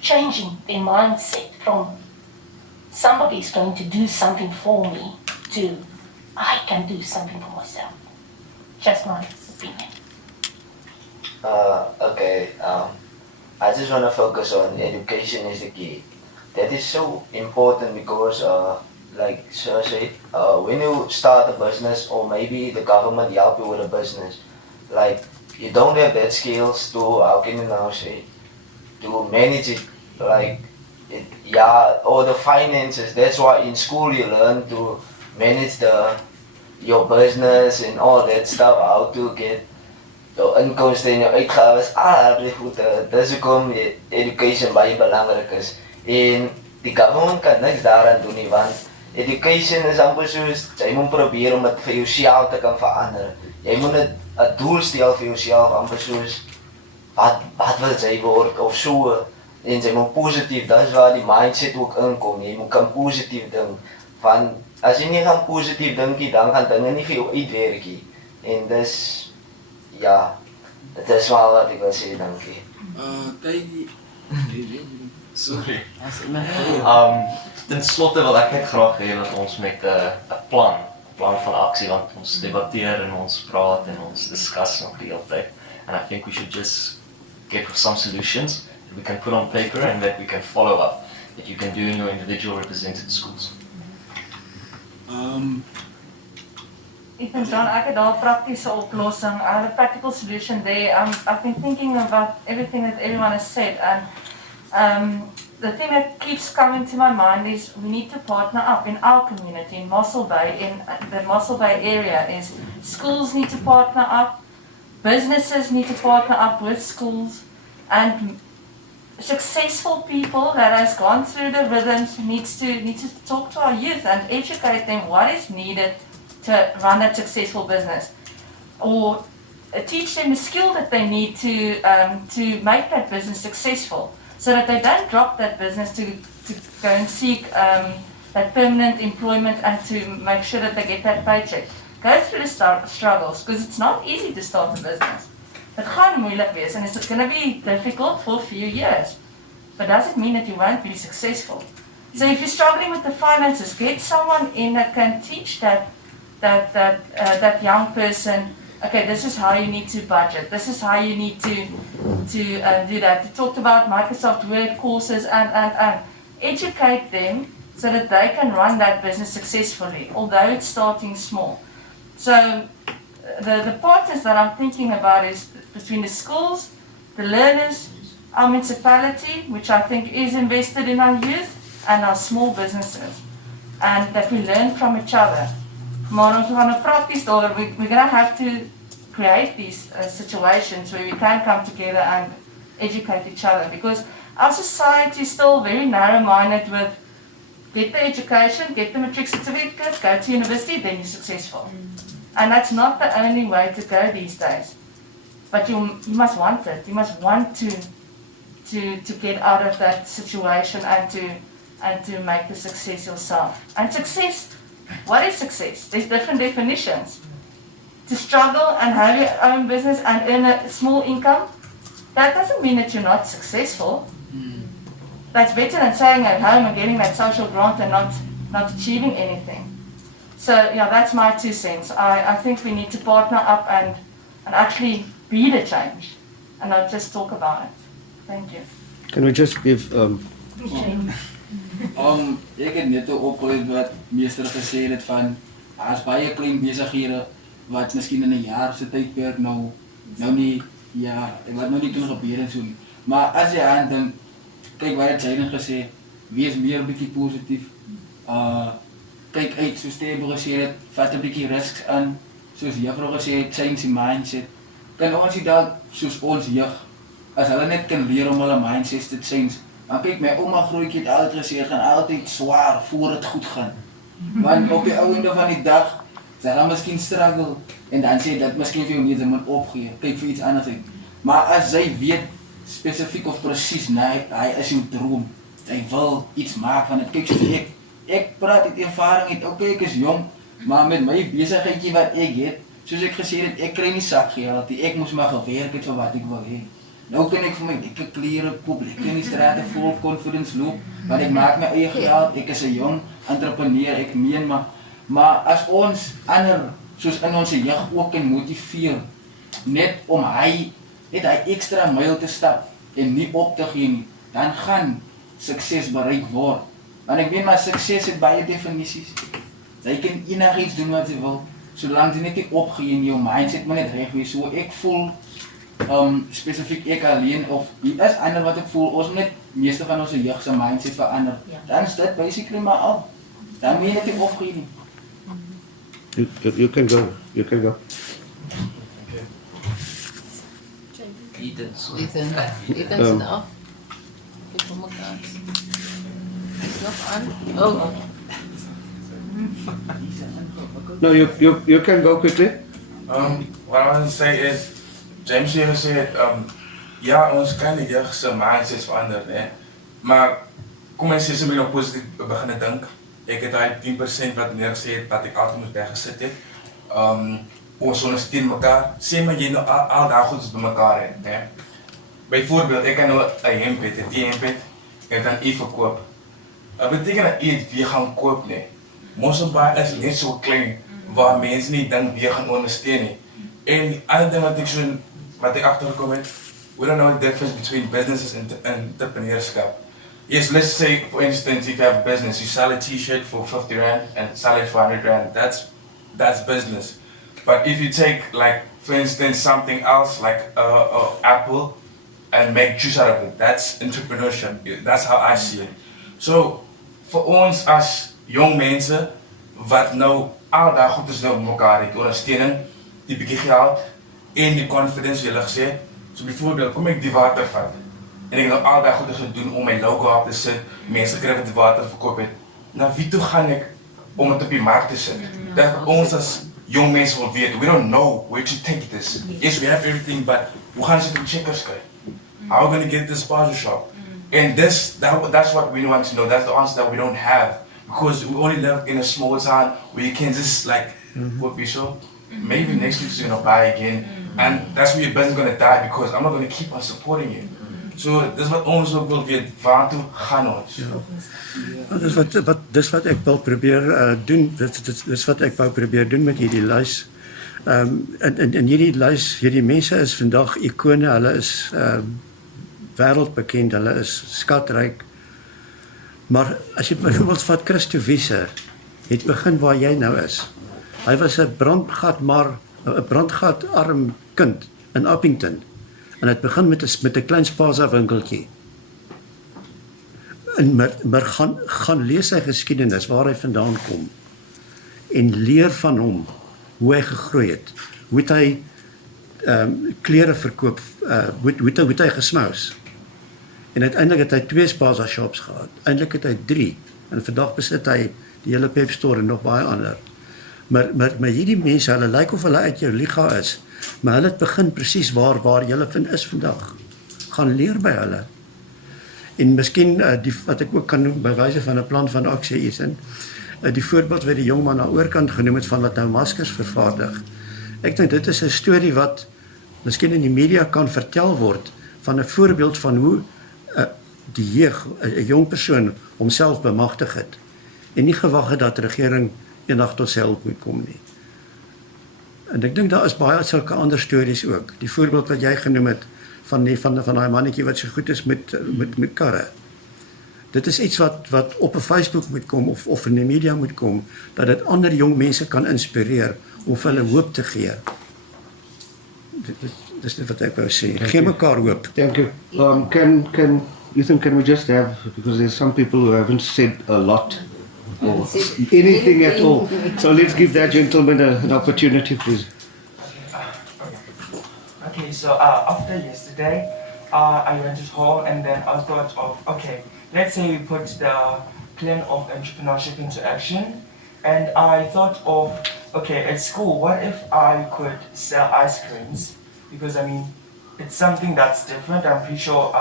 changing their mindset from somebody's going to do something for me to I can do something for myself. Just my opinion. Okay, I just want to focus on education is the key. That is so important because like Sir said, when you start a business or maybe the government help you with a business, like you don't have that skills to, how can you now say, to manage it, like or the finances. That's why in school you learn to manage your business and all that stuff, how to get jou inkomste en jou uitgawes, al die goede. Dis hoekom education baie belangrik is. En die government kan niks daaraan doen nie, want education is amper soos, jy moet probeer om dit vir jouself te kan verander. Jy moet 'n doel stel vir jouself, amper soos, wat wil jy word of so. En jy moet positief, dis waar die mindset ook inkom. Jy moet kan positief dink. Want as jy nie gaan positief dink nie, dan gaan dinge nie vir jou uitwerk nie. En dis ja, dit is wel wat ek wil sê, dankie. Sorry. Ten slotte wil ek net graag hê dat ons met 'n plan van aksie, want ons debatteer en ons praat en ons discuss nog die hele tyd. And I think we should just get some solutions that we can put on paper and that we can follow up, that you can do in your individual represented schools. Ethan John, ek het daar 'n praktiese oplossing. I have a practical solution there. I've been thinking about everything that everyone has said, and the thing that keeps coming to my mind is we need to partner up in our community, in Mossel Bay, in the Mossel Bay area. Is schools need to partner up, businesses need to partner up with schools, and successful people that has gone through the rhythms needs to talk to our youth and educate them what is needed to run a successful business, or teach them the skill that they need to make that business successful, so that they don't drop that business to go and seek that permanent employment and to make sure that they get that paycheck. Go through the struggles, because it's not easy to start a business. It gaan moeilik wees, and it's going to be difficult for a few years. But does it mean that you won't be successful? So if you're struggling with the finances, get someone in that can teach that young person, okay, this is how you need to budget, this is how you need to do that. You talked about Microsoft Word courses and educate them so that they can run that business successfully, although it's starting small. So the partners that I'm thinking about is between the schools, the learners, our municipality, which I think is invested in our youth, and our small businesses, and that we learn from each other. Maar ons gaan 'n prakties daar, we're going to have to create these situations where we can come together and educate each other, because our society is still very narrow-minded with get the education, get the matric certificate, go to university, then you're successful. And that's not the only way to go these days. But you must want it. You must want to get out of that situation and to make the success yourself. And success, what is success? There's different definitions. To struggle and have your own business and earn a small income, that doesn't mean that you're not successful. That's better than staying at home and getting that social grant and not achieving anything. So yeah, that's my 2 cents. I think we need to partner up and actually be the change and not just talk about it. Thank you. Can we just give Ek het net opgelet wat meester gesê het van as baie klein besighede wat miskien in 'n jaar se tydperk nou nie wat nou nie kan gebeur en so nie. Maar as jy aan dink, kyk wat Jannie gesê, wees meer bietjie positief. Kyk uit, soos Tebo gesê het, vat 'n bietjie risks aan, soos juffrou gesê het, change die mindset. Kan ons nie dalk soos ons jeug, as hulle net kan leer om hulle mindsets te change. Dan kyk, my ouma grootjie het altyd gesê, het gaan altyd swaar voor het goed gaan. Want op die einde van die dag, sy gaan miskien struggle, en dan sê dat miskien vir jou nie, sy moet opgee, kyk vir iets anders uit. Maar as sy weet, spesifiek of presies, nee, hy is jou droom, hy wil iets maak van het, kyk soos ek praat uit ervaring uit, okay, ek is jong, maar met my besigheidjie wat ek het, soos ek gesê het, ek kry nie sakgeld, ek moes maar gewerk het vir wat ek wil hê. Nou kan ek vir my lekker klere koop, lekker in die strate vol confidence loop, want ek maak my eie geld, ek is 'n jong entrepreneur, ek meen maar as ons ander, soos in ons jeug ook kan motiveer, net om hy extra myl te stap en nie op te gee nie, dan gaan sukses bereik word. Want ek weet maar sukses het baie definisies. Jy kan enigiets doen wat jy wil, solank jy net nie opgee en jou mindset moet net reg wees. So ek voel spesifiek ek alleen of is ander wat ek voel, ons moet net meeste van ons jeug se mindset verander. Dan is dit basically maar al. Dan moet jy net nie opgee nie. You can go. Ethan zit af. Ik kom elkaar. Is nog aan? Oh. No, you can go quickly. What I want to say is, James hier said, ja, ons kan die jeug se mindsets verander, né? Maar kom ons sê sommer op positief begin dink. Ek het daai 10% wat neergesê het wat ek altyd moes weggesit het. Ons ondersteun mekaar. Sê maar jy nou al daai goeds bymekaar het, né? Byvoorbeeld, ek kan nou 'n hemp het, 'n hemp het, en dan iets verkoop. Dat beteken dat iets weer gaan koop, né? Mossel Bay is net so klein waar mense nie dink weer gaan ondersteun nie. En die ander ding wat ek agtergekom het, we don't know the difference between businesses and entrepreneurship. Yes, let's say for instance, if you have a business, you sell a t-shirt for 50 Rand and sell it for 100 Rand. That's business. But if you take, like, for instance, something else like apple and make juice out of it, that's entrepreneurship. That's how I see it. So vir ons as jong mense wat nou al daai goedes nou mekaar het, ondersteuning, die bietjie geld en die confidence wat jy gesê het. So byvoorbeeld, kom ek die water vat en ek het nou al daai goedes gedoen om my logo op te sit, mense kry wat die water verkoop het. Na wie toe gaan ek om dit op die mark te sit? Dat ons as jong mense wil weet, we don't know where to take this. Yes, we have everything, but hoe gaan sit in checkers kry? How are we going to get this sponsor shop? And that's what we want to know. That's the answer that we don't have. Because we only live in a small town where you can just like, what we saw, maybe next week you're going to buy again. And that's where your business is going to die because I'm not going to keep on supporting you. So dis wat ons ook wil weet, waartoe gaan ons? Dis wat ek wil probeer doen. Dis wat ek wou probeer doen met hierdie lys. En hierdie mense is vandag ikone, hulle is wêreldbekend, hulle is skatryk. Maar as jy byvoorbeeld vat Christo Wiese, het begin waar jy nou is. Hy was 'n brandgatarm kind in Appington. En het begin met 'n klein spaza winkeltjie. Maar gaan lees sy geskiedenis, waar hy vandaan kom. En leer van hom, hoe hy gegroei het. Hoe het hy klere verkoop, hoe het hy gesnous. En uiteindelik het hy 2 spaza shops gehad. Eintlik het hy 3. En vandag besit hy die hele Pep Store en nog baie ander. Maar hierdie mense, hulle lyk of hulle uit jou liga is. Maar hulle het begin presies waar julle is vandag. Gaan leer by hulle. En miskien wat ek ook kan noem by wyse van 'n plan van aksie is in die voorbeeld wat die jongman aan oorkant genoem het van wat nou maskers vervaardig. Ek dink dit is 'n storie wat miskien in die media kan vertel word van 'n voorbeeld van hoe die jeug, 'n jong persoon homself bemagtig het en nie gewag het dat die regering eendag tot sy hulp moet kom nie. En ek dink daar is baie sulke ander stories ook. Die voorbeeld wat jy genoem het van daai mannetjie wat so goed is met karre. Dit is iets wat op 'n Facebook moet kom of in die media moet kom, dat dit ander jong mense kan inspireer om vir hulle hoop te gee. Dis wat ek wou sê. Gee mekaar hoop. Thank you. Can we just have, because there's some people who haven't said a lot or anything at all. So let's give that gentleman an opportunity, please. Okay, so after yesterday, I went to home and then I thought of, okay, let's say we put the plan of entrepreneurship into action. And I thought of, okay, at school, what if I could sell ice creams? Because I mean, it's something that's different. I'm pretty sure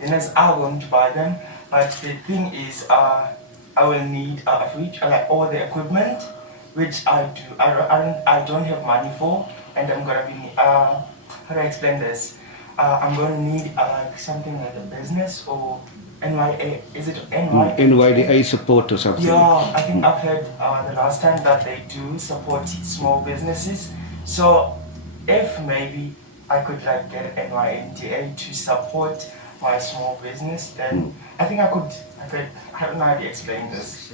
Ines are going to buy them. But the thing is, I will need a fridge, like all the equipment, which I don't have money for, and I'm gonna be how do I explain this? I'm gonna need like something like a business or NYA. Is it NYDA support or something? Yeah, I think I've heard the last time that they do support small businesses. So if maybe I could like get NYDA to support my small business, then I think I don't know how to explain this.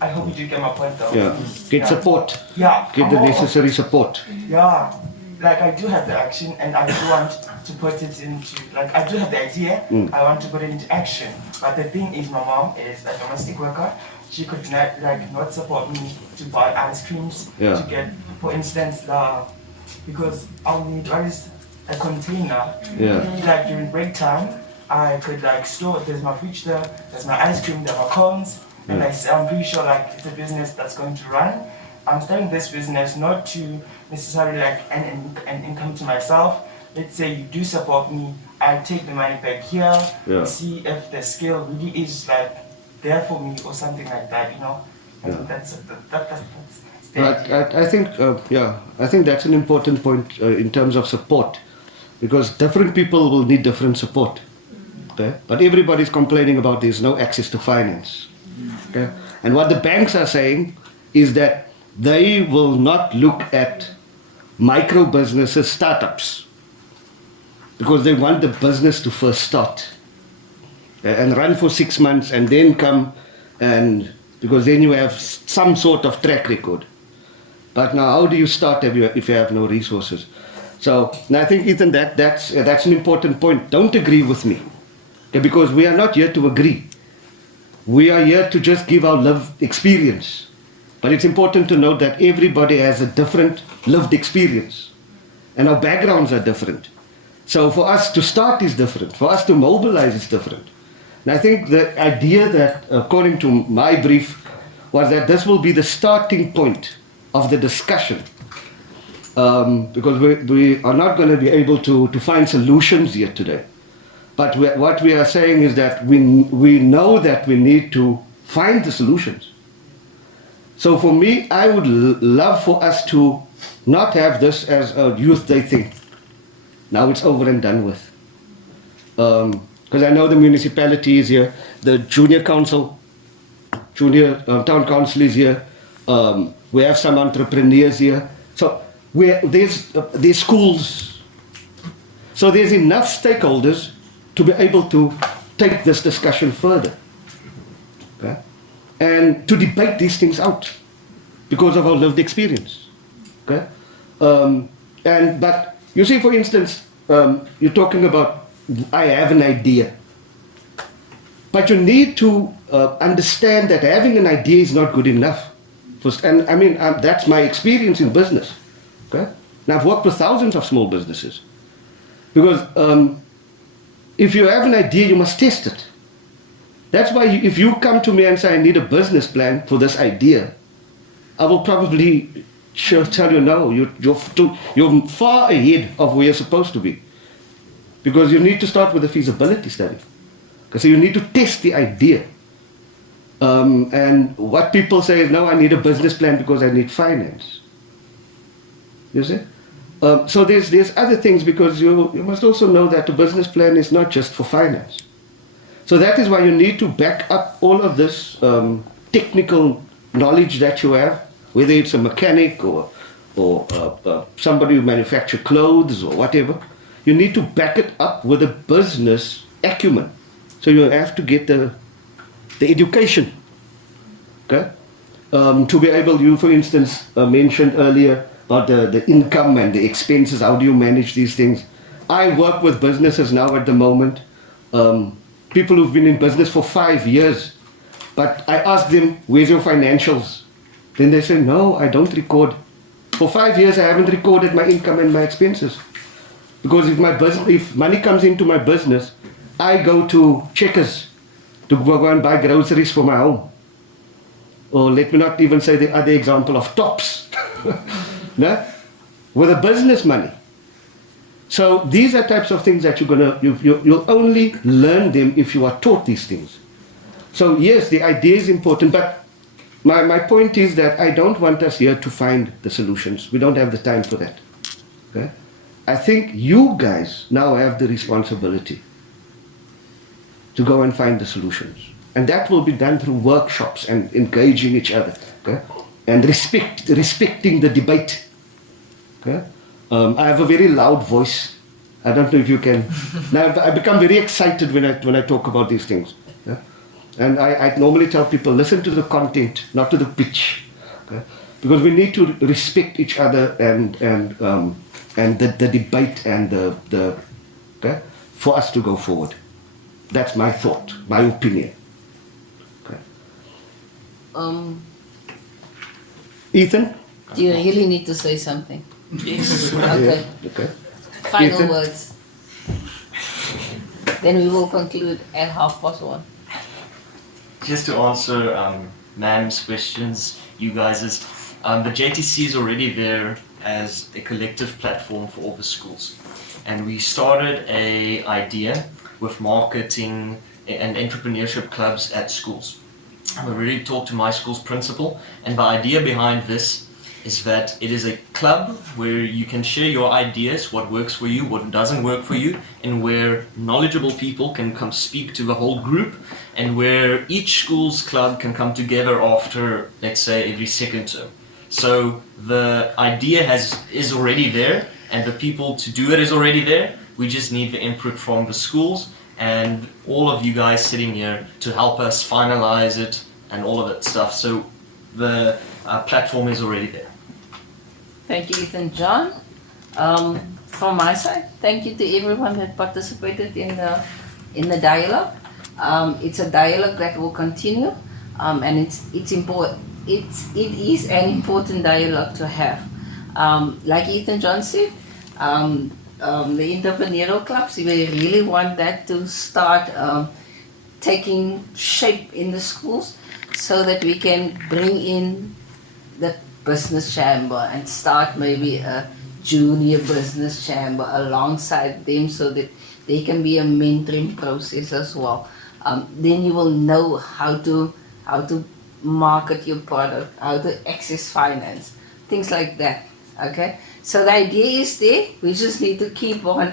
I hope you do get my point though. Yeah, get support. Yeah. Get the necessary support. Yeah, like I do have the action and I do want to put it into, like I do have the idea, I want to put it into action. But the thing is my mom is a domestic worker. She could not support me to buy ice creams, to get, for instance, because I'll need a container. Like during break time, I could like store, there's my fridge there's my ice cream, there's my cones, and I'm pretty sure like it's a business that's going to run. I'm starting this business not to necessarily like an income to myself. Let's say you do support me, I take the money back here, see if the skill really is like there for me or something like that, you know. That's I think I think that's an important point in terms of support, because different people will need different support. Okay, but everybody's complaining about there's no access to finance. Okay, and what the banks are saying is that they will not look at micro businesses, startups, because they want the business to first start and run for 6 months and then come, and because then you have some sort of track record. But now, how do you start if you have no resources? So, and I think, Ethan, that's an important point. Don't agree with me, okay, because we are not here to agree. We are here to just give our lived experience. But it's important to note that everybody has a different lived experience, and our backgrounds are different. So for us to start is different. For us to mobilize is different. And I think the idea that, according to my brief, was that this will be the starting point of the discussion. Because we are not going to be able to find solutions here today. But what we are saying is that we know that we need to find the solutions. So for me, I would love for us to not have this as a youth day thing. Now it's over and done with. Because I know the municipality is here, the junior council, town council is here. We have some entrepreneurs here. So there's schools. So there's enough stakeholders to be able to take this discussion further. Okay? And to debate these things out because of our lived experience. Okay? But you see, for instance, you're talking about, I have an idea. But you need to understand that having an idea is not good enough. And I mean, that's my experience in business. Okay? And I've worked with thousands of small businesses. Because if you have an idea, you must test it. That's why if you come to me and say, I need a business plan for this idea, I will probably tell you no, you're far ahead of where you're supposed to be. Because you need to start with a feasibility study. So you need to test the idea. And what people say is, no, I need a business plan because I need finance. You see? So there's other things, because you must also know that a business plan is not just for finance. So that is why you need to back up all of this technical knowledge that you have, whether it's a mechanic or somebody who manufactures clothes or whatever. You need to back it up with a business acumen. So you have to get the education, okay? To be able, you for instance mentioned earlier about the income and the expenses. How do you manage these things? I work with businesses now at the moment, people who've been in business for 5 years, but I ask them, where's your financials? Then they say, no, I don't record. For 5 years, I haven't recorded my income and my expenses. Because if money comes into my business, I go to Checkers to go and buy groceries for my home. Or let me not even say the other example of Tops. No? With a business money. So these are types of things that you'll only learn them if you are taught these things. So yes, the idea is important, but my point is that I don't want us here to find the solutions. We don't have the time for that. Okay? I think you guys now have the responsibility to go and find the solutions. And that will be done through workshops and engaging each other. Okay? And respecting the debate. Okay? I have a very loud voice. I don't know if you can. Now I become very excited when I talk about these things. Yeah? And I normally tell people, listen to the content, not to the pitch. Okay? Because we need to respect each other and the debate and the okay, for us to go forward. That's my thought, my opinion. Okay. Ethan? Do you really need to say something? Yes. Okay. Yeah, okay. Final Ethan? words. Then we will conclude at 1:30. Just to answer ma'am's questions, you guys the JTC is already there as a collective platform for all the schools. And we started an idea with marketing and entrepreneurship clubs at schools. We really talked to my school's principal, and the idea behind this is that it is a club where you can share your ideas, what works for you, what doesn't work for you, and where knowledgeable people can come speak to the whole group, and where each school's club can come together after, let's say, every second term. So the idea is already there, and the people to do it is already there. We just need the input from the schools and all of you guys sitting here to help us finalize it and all of that stuff. So the platform is already there. Thank you, Ethan John. From my side, thank you to everyone that participated in the dialogue. It's a dialogue that will continue, and it's important. It is an important dialogue to have. Like Ethan John said, the entrepreneurial clubs, we really want that to start taking shape in the schools, so that we can bring in the business chamber and start maybe a junior business chamber alongside them, so that they can be a mentoring process as well. Then you will know how to market your product, how to access finance, things like that. Okay, so the idea is there. We just need to keep on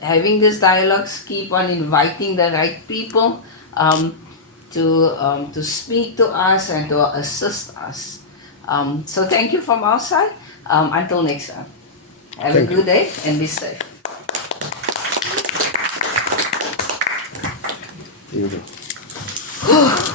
having these dialogues, keep on inviting the right people to speak to us and to assist us. So thank you from our side. Until next time. Have a good day and be safe. Here we go.